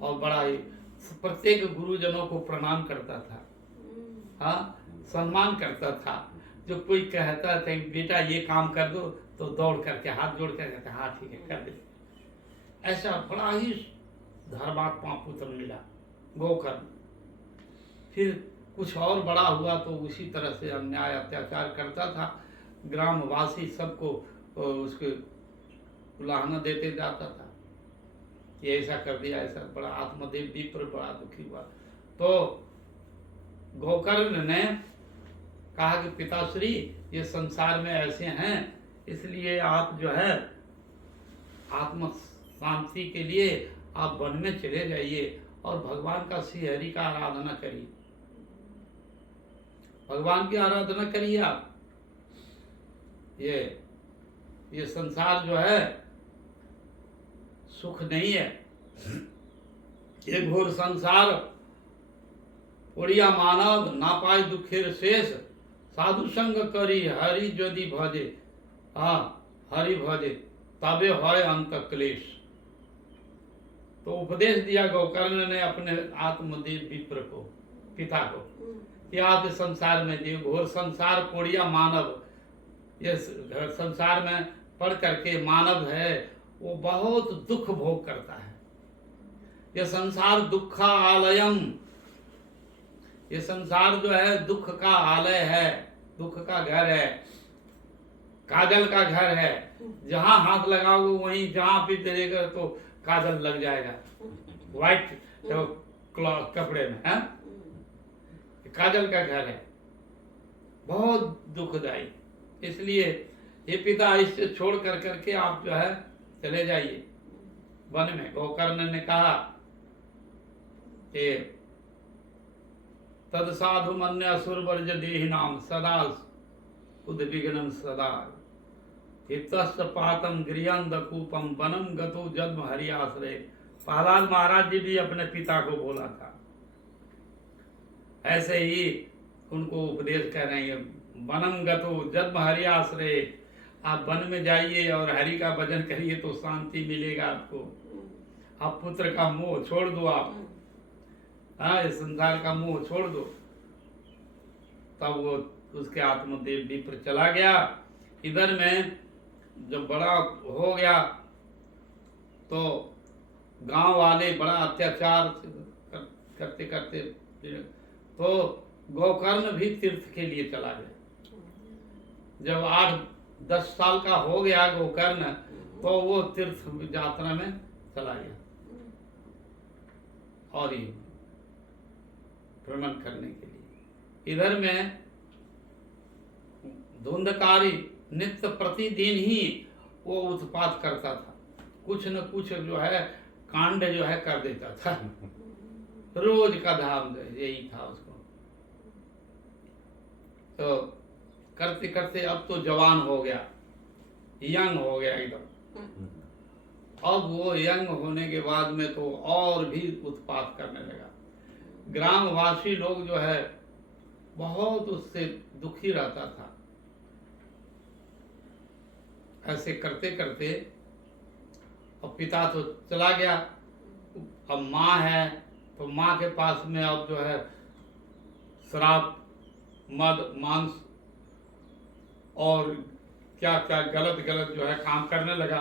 और बड़ा ही प्रत्येक गुरुजनों को प्रणाम करता था, हाँ सम्मान करता था। जो कोई कहता था बेटा ये काम कर दो तो दौड़ करके हाथ जोड़ कर कहता हाँ ठीक है कर दे। ऐसा बड़ा ही धर्मात्मा पुत्र मिला गोकर्ण। फिर कुछ और बड़ा हुआ तो उसी तरह से अन्याय अत्याचार करता था, ग्रामवासी सबको उसके उलाहना देते जाता था कि ऐसा कर दिया, ऐसा। बड़ा आत्मदेव विप्र बड़ा दुखी हुआ। तो गोकर्ण ने कहा कि पिताश्री ये संसार में ऐसे हैं, इसलिए आप जो है आत्म शांति के लिए आप वन में चले जाइए और भगवान का श्री हरि का आराधना करिए, भगवान की आराधना करिए आप। ये संसार जो है सुख नहीं है, ये घोर संसार उड़िया मानव ना पाए दुखेर शेष, साधु संग करी हरि यदि भजे, हाँ हरि भजे तबे होय अंत क्लेश। तो उपदेश दिया गोकर्ण ने अपने आत्मदेव विप्र को, पिता को, कि आप इस संसार में जो घोर संसार कोड़िया मानव, ये संसार में पढ़ करके मानव है वो बहुत दुख भोग करता है। ये संसार दुखा आलयम, ये संसार जो है दुख का आलय है, दुख का घर है, काजल का घर है। जहां हाथ लगाओगे वहीं जहां भी देगा तो काजल लग जाएगा, व्हाइट कपड़े में है, काजल का घर है, बहुत दुखदाई। इसलिए ये पिता इसे छोड़ कर करके आप जो है चले जाइए। वन में गोकर्ण ने कहा कि तद साधु मन्य असुर वर्ज देहि नाम सदा उद्विग्नम सदा हितस्त पातम गृहंद कूपम वनम गतो जन्म हरियाश्रय। प्रहलाद महाराज जी भी अपने पिता को बोला था, ऐसे ही उनको उपदेश कर रहे हैं, वनम गतो जन्म हरियाश्रय, आप वन में जाइए और हरि का भजन करिए तो शांति मिलेगा आपको। आप पुत्र का मोह छोड़ दो, आप इस संसार का मोह छोड़ दो। तब वो उसके आत्मदेव विप्र चला गया। इधर में जब बड़ा हो गया तो गांव वाले बड़ा अत्याचार करते करते तो गोकर्ण भी तीर्थ के लिए चला गया। जब 8-10 साल का हो गया गोकर्ण तो वो तीर्थ यात्रा में चला गया और ये भ्रमण करने के लिए। इधर में धुंधकारी नित्य प्रतिदिन ही वो उत्पात करता था, कुछ न कुछ जो है कांड जो है कर देता था। रोज का धाम यही था उसको। तो करते करते अब तो जवान हो गया, यंग हो गया एकदम। अब वो यंग होने के बाद में तो और भी उत्पात करने लगा। ग्रामवासी लोग जो है बहुत उससे दुखी रहता था। ऐसे करते करते अब पिता तो चला गया, अब माँ है तो माँ के पास में अब जो है शराब, मद, मांस और क्या क्या गलत गलत जो है काम करने लगा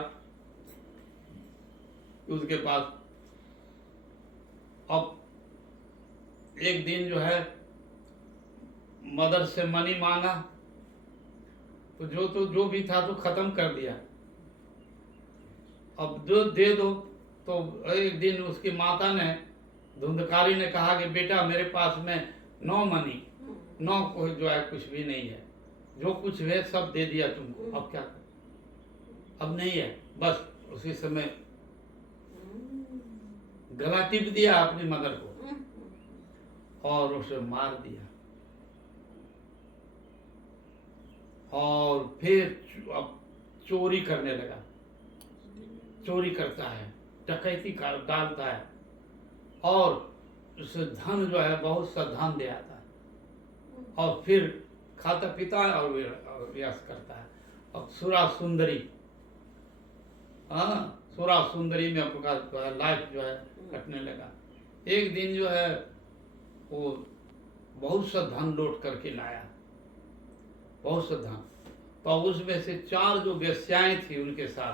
उसके पास। अब एक दिन जो है मदर से मनी मांगा तो जो भी था तो खत्म कर दिया। अब जो दे दो तो एक दिन उसकी माता ने, धुंधकारी ने कहा कि बेटा मेरे पास में 9 मनी, 9 को जो है कुछ भी नहीं है, जो कुछ है सब दे दिया तुमको, अब क्या, अब नहीं है। बस उसी समय गला टिप दिया अपनी मदर को और उसे मार दिया। और फिर अब चोरी करने लगा, चोरी करता है, डकैती डालता है और उसे धन जो है बहुत सा धन दे आता है और फिर खाता पीता है और व्यस करता है। अब सुरा सुंदरी, सुरा सुंदरी में अपना जो है लाइफ जो है कटने लगा। एक दिन जो है वो बहुत सा धन लौट करके लाया, बहुत सा धन। तो उसमें से 4 जो वेश्याएं थी उनके साथ,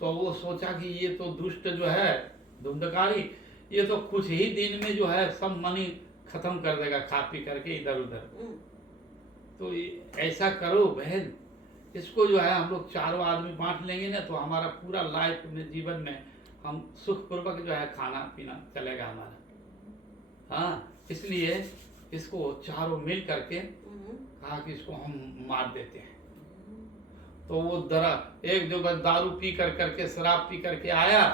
तो वो सोचा कि ये तो दुष्ट जो है धुंधकारी, ये तो कुछ ही दिन में जो है सब मनी खत्म कर देगा खा पी करके इधर उधर। तो ऐसा करो बहन, इसको जो है हम लोग 4 आदमी बांट लेंगे ना तो हमारा पूरा लाइफ में, जीवन में हम सुखपूर्वक जो है खाना पीना चलेगा हमारा। इसलिए इसको चारों मिल करके कहा कि इसको हम मार देते हैं। तो वो एक जो दारू पी करके, शराब पी करके आया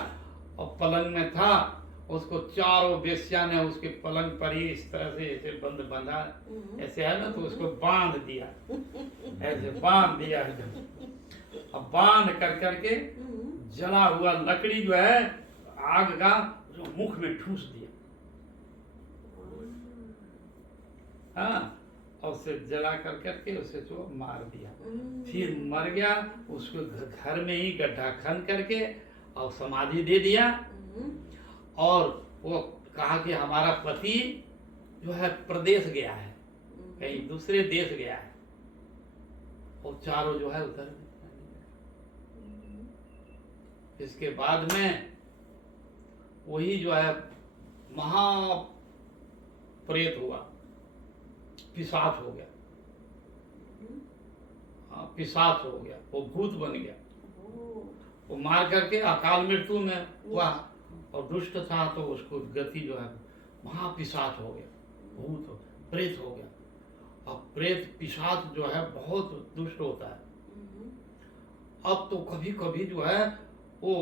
और पलंग में था, उसको चारों वेश्या ने उसके पलंग पर ही इस तरह से ऐसे बंधा ऐसे है ना, तो उसको बांध दिया, ऐसे बांध दिया एकदम। अब बांध करके जला हुआ लकड़ी जो है आग का जो मुख में ठूस दिया, और उसे जला करके उसे जो मार दिया। फिर मर गया, उसको घर में ही गड्ढा खन करके और समाधि दे दिया। और वो कहा कि हमारा पति जो है प्रदेश गया है, कहीं दूसरे देश गया है, और चारों जो है उधर। इसके बाद में वही जो है महाप्रेत हुआ, पिशाच हो गया, पिशाच हो गया, वो भूत बन गया। वो मार करके अकाल मृत्यु में हुआ और दुष्ट था तो उसको गति जो है महापिशाच हो गया, भूत प्रेत हो गया। अब प्रेत पिशाच जो है बहुत दुष्ट होता है। अब तो कभी कभी जो है वो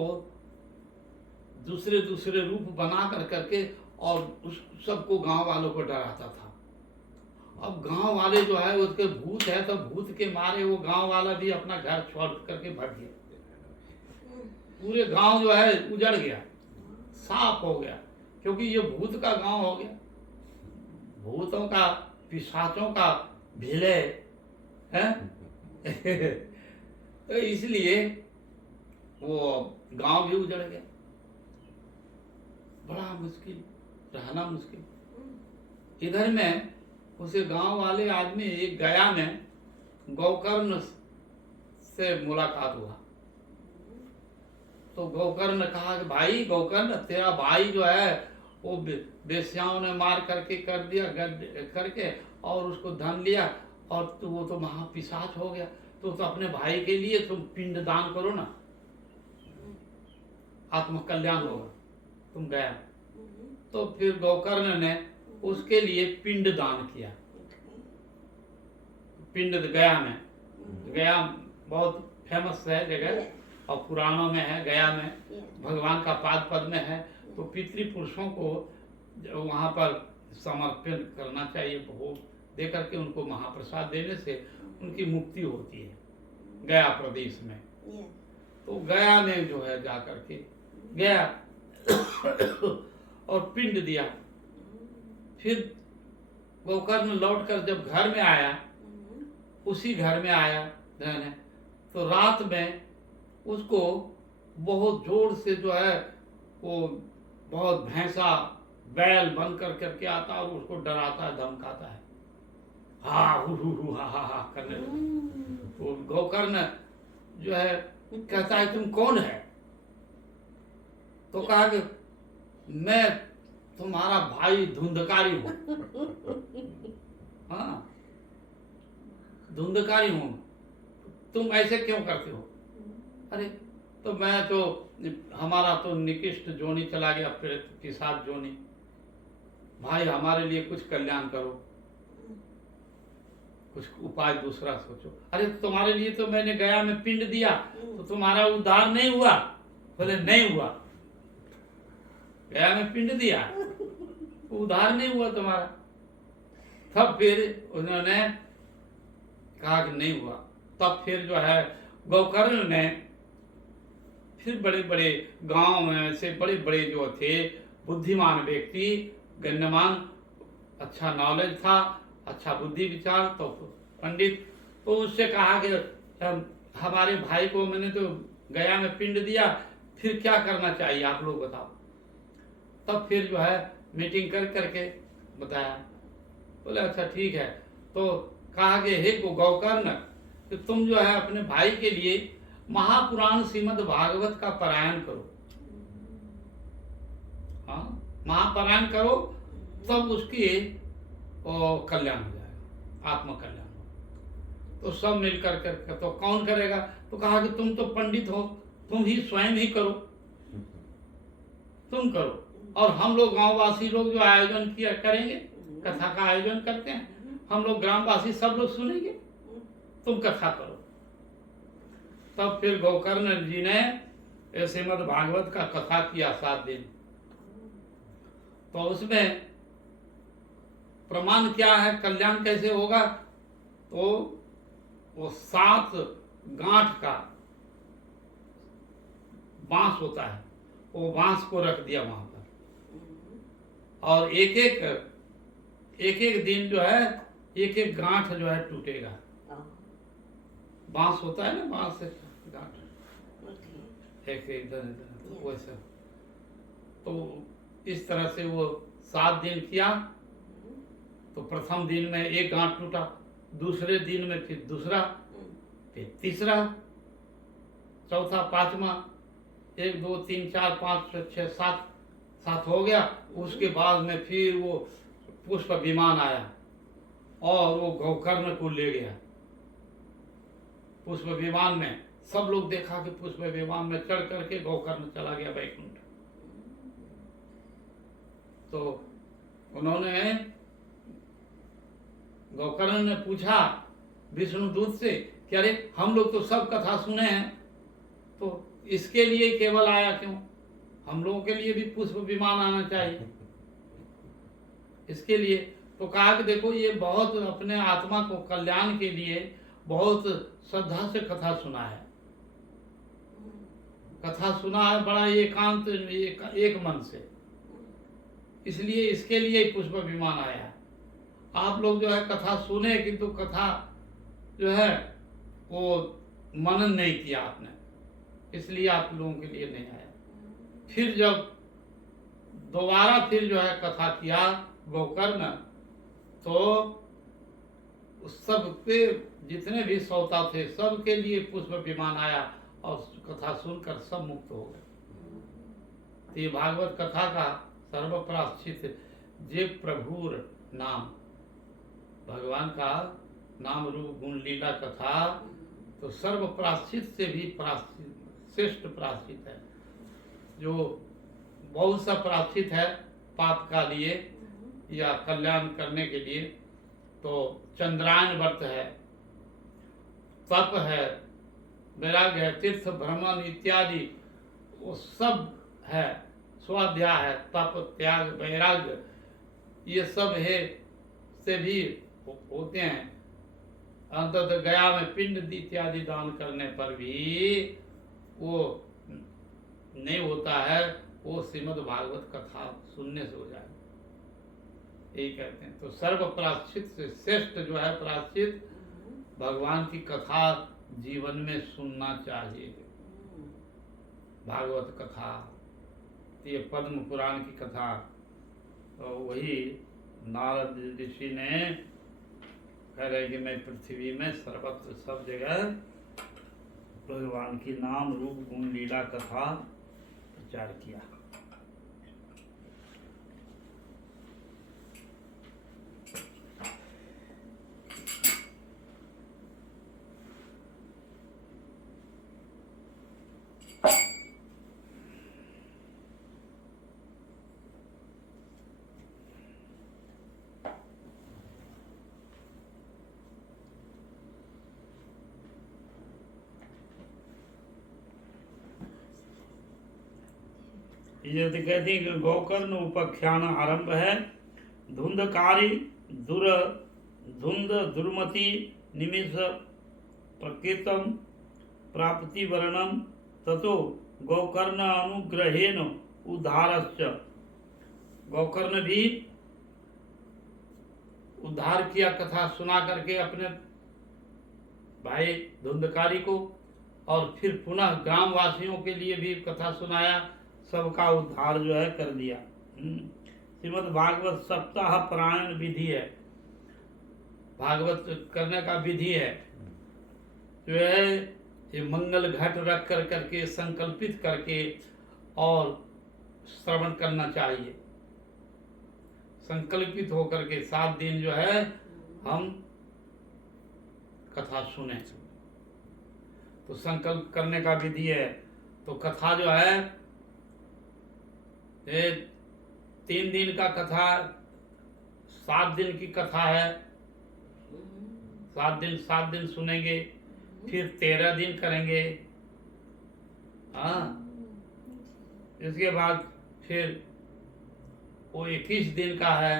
दूसरे दूसरे रूप बना करके और उस सबको गांव वालों को डराता था। अब गांव वाले जो है उसके भूत है, तो भूत के मारे वो गांव वाला भी अपना घर छोड़ करके भाग गया। पूरे गांव जो है उजड़ गया, साफ हो गया, क्योंकि ये भूत का गांव हो गया, भूतों का, पिशाचों का विलय है। तो इसलिए वो गांव भी उजड़ गया, बड़ा मुश्किल, रहना मुश्किल। इधर में उसे गांव वाले आदमी एक गया में गोकर्ण से मुलाकात हुआ। तो गोकर्ण ने कहा कि भाई गोकर्ण, तेरा भाई जो है वो बेश्याओं ने मार करके कर दिया करके और उसको धन लिया, और वो तो महापिशाच हो गया, तो अपने भाई के लिए तुम पिंड दान करो ना, आत्मकल्याण होगा। तुम गया। तो फिर गोकर्ण ने उसके लिए पिंड दान किया। पिंड गया में, गया बहुत फेमस है जगह और पुराणों में है, गया में भगवान का पाद पद्म है। तो पितृपुरुषों को वहाँ पर समर्पण करना चाहिए, भोग दे करके उनको महाप्रसाद देने से उनकी मुक्ति होती है गया प्रदेश में। तो गया में जो है जा करके गया और पिंड दिया। फिर गोकर्ण लौटकर जब घर में आया, उसी घर में आया रहने, तो रात में उसको बहुत जोर से जो है वो बहुत भैंसा बैल बन करके आता और उसको डराता है, धमकाता है, हा हु हा करने लगता। वो गोकर्ण जो है कहता है तुम कौन है? तो कहा कि मैं तुम्हारा भाई धुंधकारी हूँ। हाँ, धुंधकारी हूँ, तुम ऐसे क्यों करते हो? अरे तो मैं तो, हमारा तो निकृष्ट जोनी चला गया, प्रेत पिशाच जोनी, भाई हमारे लिए कुछ कल्याण करो, कुछ उपाय दूसरा सोचो। अरे तुम्हारे लिए तो मैंने गया में पिंड दिया, तो तुम्हारा उद्धार नहीं हुआ? बोले नहीं हुआ, गया में पिंड दिया, उद्धार नहीं हुआ तुम्हारा। तब फिर उन्होंने कहा कि नहीं हुआ। तब फिर जो है गोकर्ण ने फिर बड़े बड़े गांव में से बड़े बड़े जो थे बुद्धिमान व्यक्ति, गण्यमान, अच्छा नॉलेज था, अच्छा बुद्धि विचार, तो पंडित, तो उससे कहा कि हमारे भाई को मैंने तो गया में पिंड दिया, फिर क्या करना चाहिए आप लोग बताओ। तब फिर जो है मीटिंग कर करके बताया। बोले अच्छा ठीक है। तो कहा कि हे गोकर्ण, कि तुम जो है अपने भाई के लिए महापुराण श्रीमद् भागवत का पारायण करो। हाँ, महापारायण करो, तब उसकी कल्याण हो जाएगा, आत्मकल्याण हो। तो सब मिलकर कर, तो कौन करेगा? तो कहा कि तुम तो पंडित हो, तुम ही स्वयं ही करो, तुम करो, और हम लोग गांववासी लोग जो आयोजन किया करेंगे, कथा का आयोजन करते हैं, हम लोग ग्रामवासी सब लोग सुनेंगे, तुम कथा करो। तब फिर गोकर्ण जी ने श्रीमद् भागवत का कथा किया 7 दिन। तो उसमें प्रमाण क्या है, कल्याण कैसे होगा? तो वो 7 गांठ का बांस होता है, वो बांस को रख दिया वहां पर, और एक एक दिन जो है एक एक गांठ जो है टूटेगा। बांस होता है ना, बांस से गांठ एक इधर तो वैसा। तो इस तरह से वो 7 दिन किया। तो प्रथम दिन में एक गांठ टूटा, दूसरे दिन में फिर दूसरा, फिर तीसरा, चौथा, पांचवा, 1 2 3 4 5 6 7 हो गया। उसके बाद में फिर वो पुष्प विमान आया और वो गोकर्ण को ले गया। पुष्प विमान में सब लोग देखा कि पुष्प विमान में चढ़ करके गोकर्ण चला गया वैकुंठ। तो उन्होंने, गोकर्ण ने पूछा विष्णु दूत से कि अरे हम लोग तो सब कथा सुने हैं, तो इसके लिए केवल आया क्यों? हम लोगों के लिए भी पुष्प विमान आना चाहिए। इसके लिए तो कहा कि देखो ये बहुत अपने आत्मा को कल्याण के लिए बहुत श्रद्धा से कथा सुना है, कथा सुना है बड़ा एकांत एक मन से, इसलिए इसके लिए ही पुष्प विमान आया। आप लोग जो है कथा सुने किंतु कथा जो है वो मनन नहीं किया आपने, इसलिए आप लोगों के लिए नहीं आया। फिर जब दोबारा फिर जो है कथा किया गोकर्ण, तो सबके जितने भी श्रोता थे सबके लिए पुष्प विमान आया और कथा सुनकर सब मुक्त हो गए। तो ये भागवत कथा का सर्वप्राश्चित जे प्रभुर नाम, भगवान का नाम रूप गुण लीला कथा तो सर्व प्राश्चित से भी श्रेष्ठ प्राश्चित है, जो बहुत सा प्राश्चित है पाप का लिए या कल्याण करने के लिए। तो चंद्रायन व्रत है, तप है, वैराग्य है, तीर्थ भ्रमण इत्यादि वो सब है, स्वाध्याय है, तप त्याग वैराग्य ये सब है से भी होते हैं। अंततः गया में पिंड इत्यादि दान करने पर भी वो नहीं होता है, वो श्रीमद् भागवत कथा सुनने से हो जाए, यही कहते हैं। तो सर्व प्राश्चित से श्रेष्ठ जो है प्राश्चित भगवान की कथा जीवन में सुनना चाहिए। भागवत कथा ये पद्म पुराण की कथा, तो वही नारद ऋषि ने कह रहे कि मैं पृथ्वी में सर्वत्र सब जगह भगवान की नाम रूप गुण लीला कथा प्रचार किया। ये तो कहते हैं कि गोकर्ण उपाख्यान आरंभ है। धुंधकारी धुंध दुर्मति निमिष प्रकृतम प्राप्ति वर्णम ततो गोकर्ण अनुग्रहेन उद्धारश्च। गोकर्ण भी उद्धार किया कथा सुना करके अपने भाई धुंधकारी को, और फिर पुनः ग्रामवासियों के लिए भी कथा सुनाया, सबका उद्धार जो है कर दिया। श्रीमद् भागवत सप्ताह पारायण विधि है, भागवत करने का विधि है जो है ये मंगल घट रख कर करके संकल्पित करके और श्रवण करना चाहिए। संकल्पित होकर के 7 दिन जो है हम कथा सुने, तो संकल्प करने का विधि है। तो कथा जो है 3 दिन का कथा, 7 दिन की कथा है, 7 दिन सुनेंगे, फिर 13 दिन करेंगे। हाँ, इसके बाद फिर वो 21 दिन का है,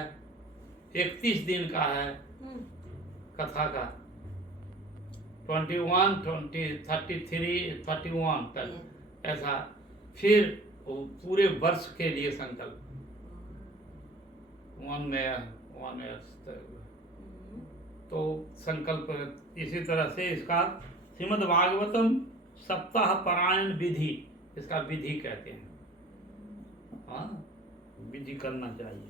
31 दिन का है कथा का, 21, 20, 33, 31 तक ऐसा। फिर वो पूरे वर्ष के लिए संकल्प 1 ईयर तक, तो संकल्प इसी तरह से इसका श्रीमद् भागवतम सप्ताह पारायण विधि, इसका विधि कहते हैं। हाँ, विधि करना चाहिए।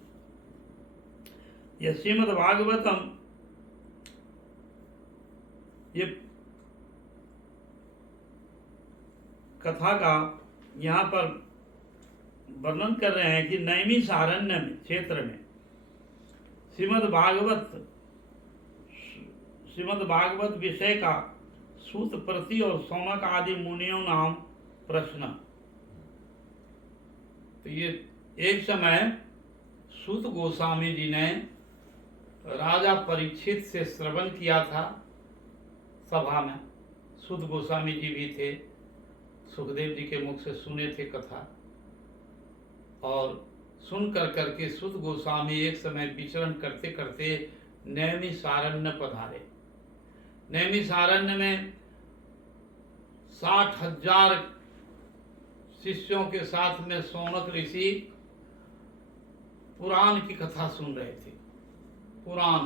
यह श्रीमद् भागवतम ये कथा का यहाँ पर वर्णन कर रहे हैं कि नैमिषारण्य में क्षेत्र में श्रीमद् भागवत विषय का सूत प्रति और सौनक आदि मुनियों नाम प्रश्न। तो ये एक समय सूत गोस्वामी जी ने राजा परीक्षित से श्रवण किया था सभा में, सूत गोस्वामी जी भी थे। सुखदेव जी के मुख से सुने थे कथा, और सुन कर करके सुत गोस्वामी एक समय विचरण करते करते नैमिषारण्य पधारे। नैमिषारण्य में 60,000 शिष्यों के साथ में शौनक ऋषि पुराण की कथा सुन रहे थे। पुराण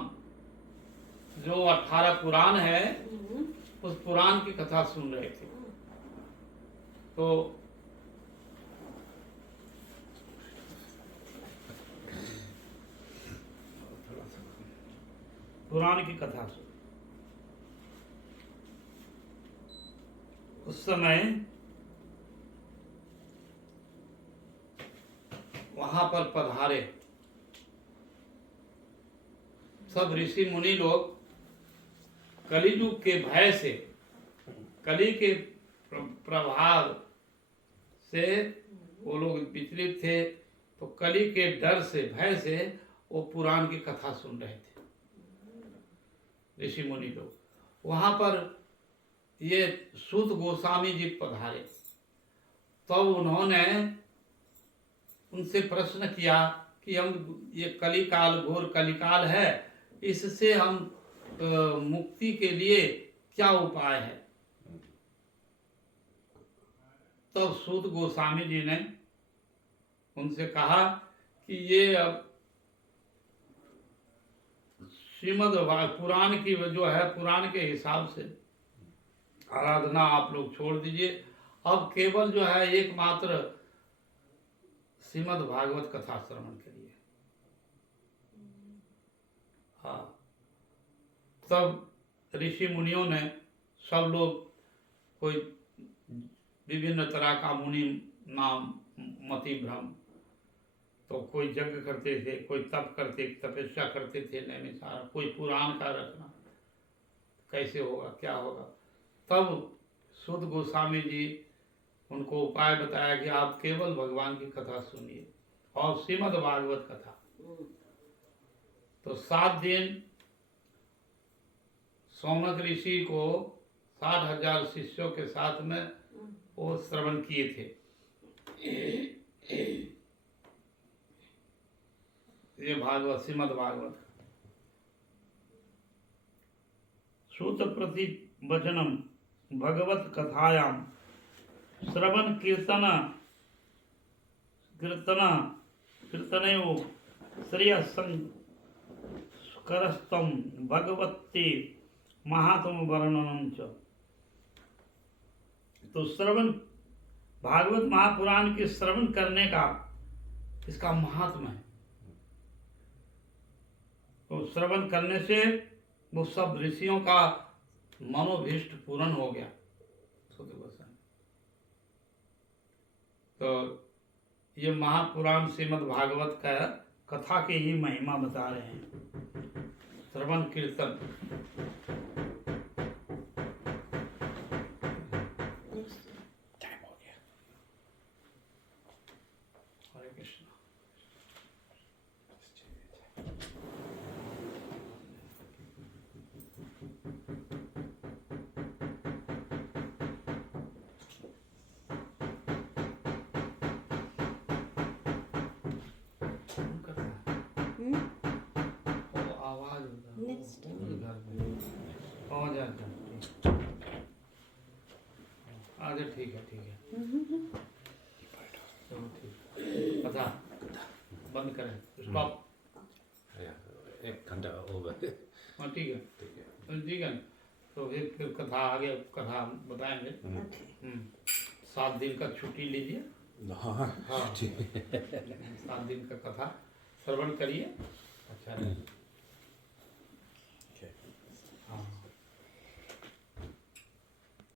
जो 18 पुराण है, उस पुराण की कथा सुन रहे थे। तो पुराण की कथा सुन, उस समय वहां पर पधारे सब ऋषि मुनि लोग। कलियुग के भय से, कली के प्रभाव से वो लोग विचलित थे, तो कली के डर से, भय से वो पुराण की कथा सुन रहे थे ऋषि मुनि लोग। वहां पर ये सूत गोस्वामी जी पधारे, तो उन्होंने उनसे प्रश्न किया कि हम ये कलिकाल, घोर कलिकाल है, इससे हम मुक्ति के लिए क्या उपाय है। तब सूत गोस्वामी जी ने उनसे कहा कि ये अब श्रीमद् पुराण की जो है, पुराण के हिसाब से आराधना आप लोग छोड़ दीजिए। अब केवल जो है एकमात्र श्रीमद् भागवत कथा श्रवण करिए। हाँ, तब ऋषि मुनियों ने, सब लोग, कोई विभिन्न तरह का मुनि नाम मति भ्रम, तो कोई यज्ञ करते थे, कोई तप करते, तपस्या करते थे नैमिषारण्य, कोई पुराण का रचना, कैसे होगा, क्या होगा। तब सूत गोस्वामी जी उनको उपाय बताया कि आप केवल भगवान की कथा सुनिए और श्रीमद् भागवत कथा। तो 7 दिन शौनक ऋषि को 60,000 शिष्यों के साथ में वो श्रवण किए थे। ये भागवत, श्रीमद् भागवत। सूत प्रति वचनम भगवत कथायाम श्रवण कीर्तन कीर्तनयो श्रेयस्करस्तम भगवती महात्म वर्णनम च। तो श्रवण, भागवत महापुराण के श्रवण करने का इसका महात्मा है। तो श्रवण करने से वो सब ऋषियों का मनोभीष्ट पूर्ण हो गया। तो ये महापुराण श्रीमद् भागवत का कथा की ही महिमा बता रहे हैं। श्रवण कीर्तन। टाइम हो गया। हरे कृष्ण। अच्छा ठीक है, ठीक है, चलो ठीक। कथा बंद करें, स्टॉप। 1 घंटा ओवर। हाँ ठीक है, ठीक है। तो फिर कथा आगे कथा बताएंगे। 7 दिन का छुट्टी लीजिए। हाँ 7 दिन का कथा श्रवण करिए। अच्छा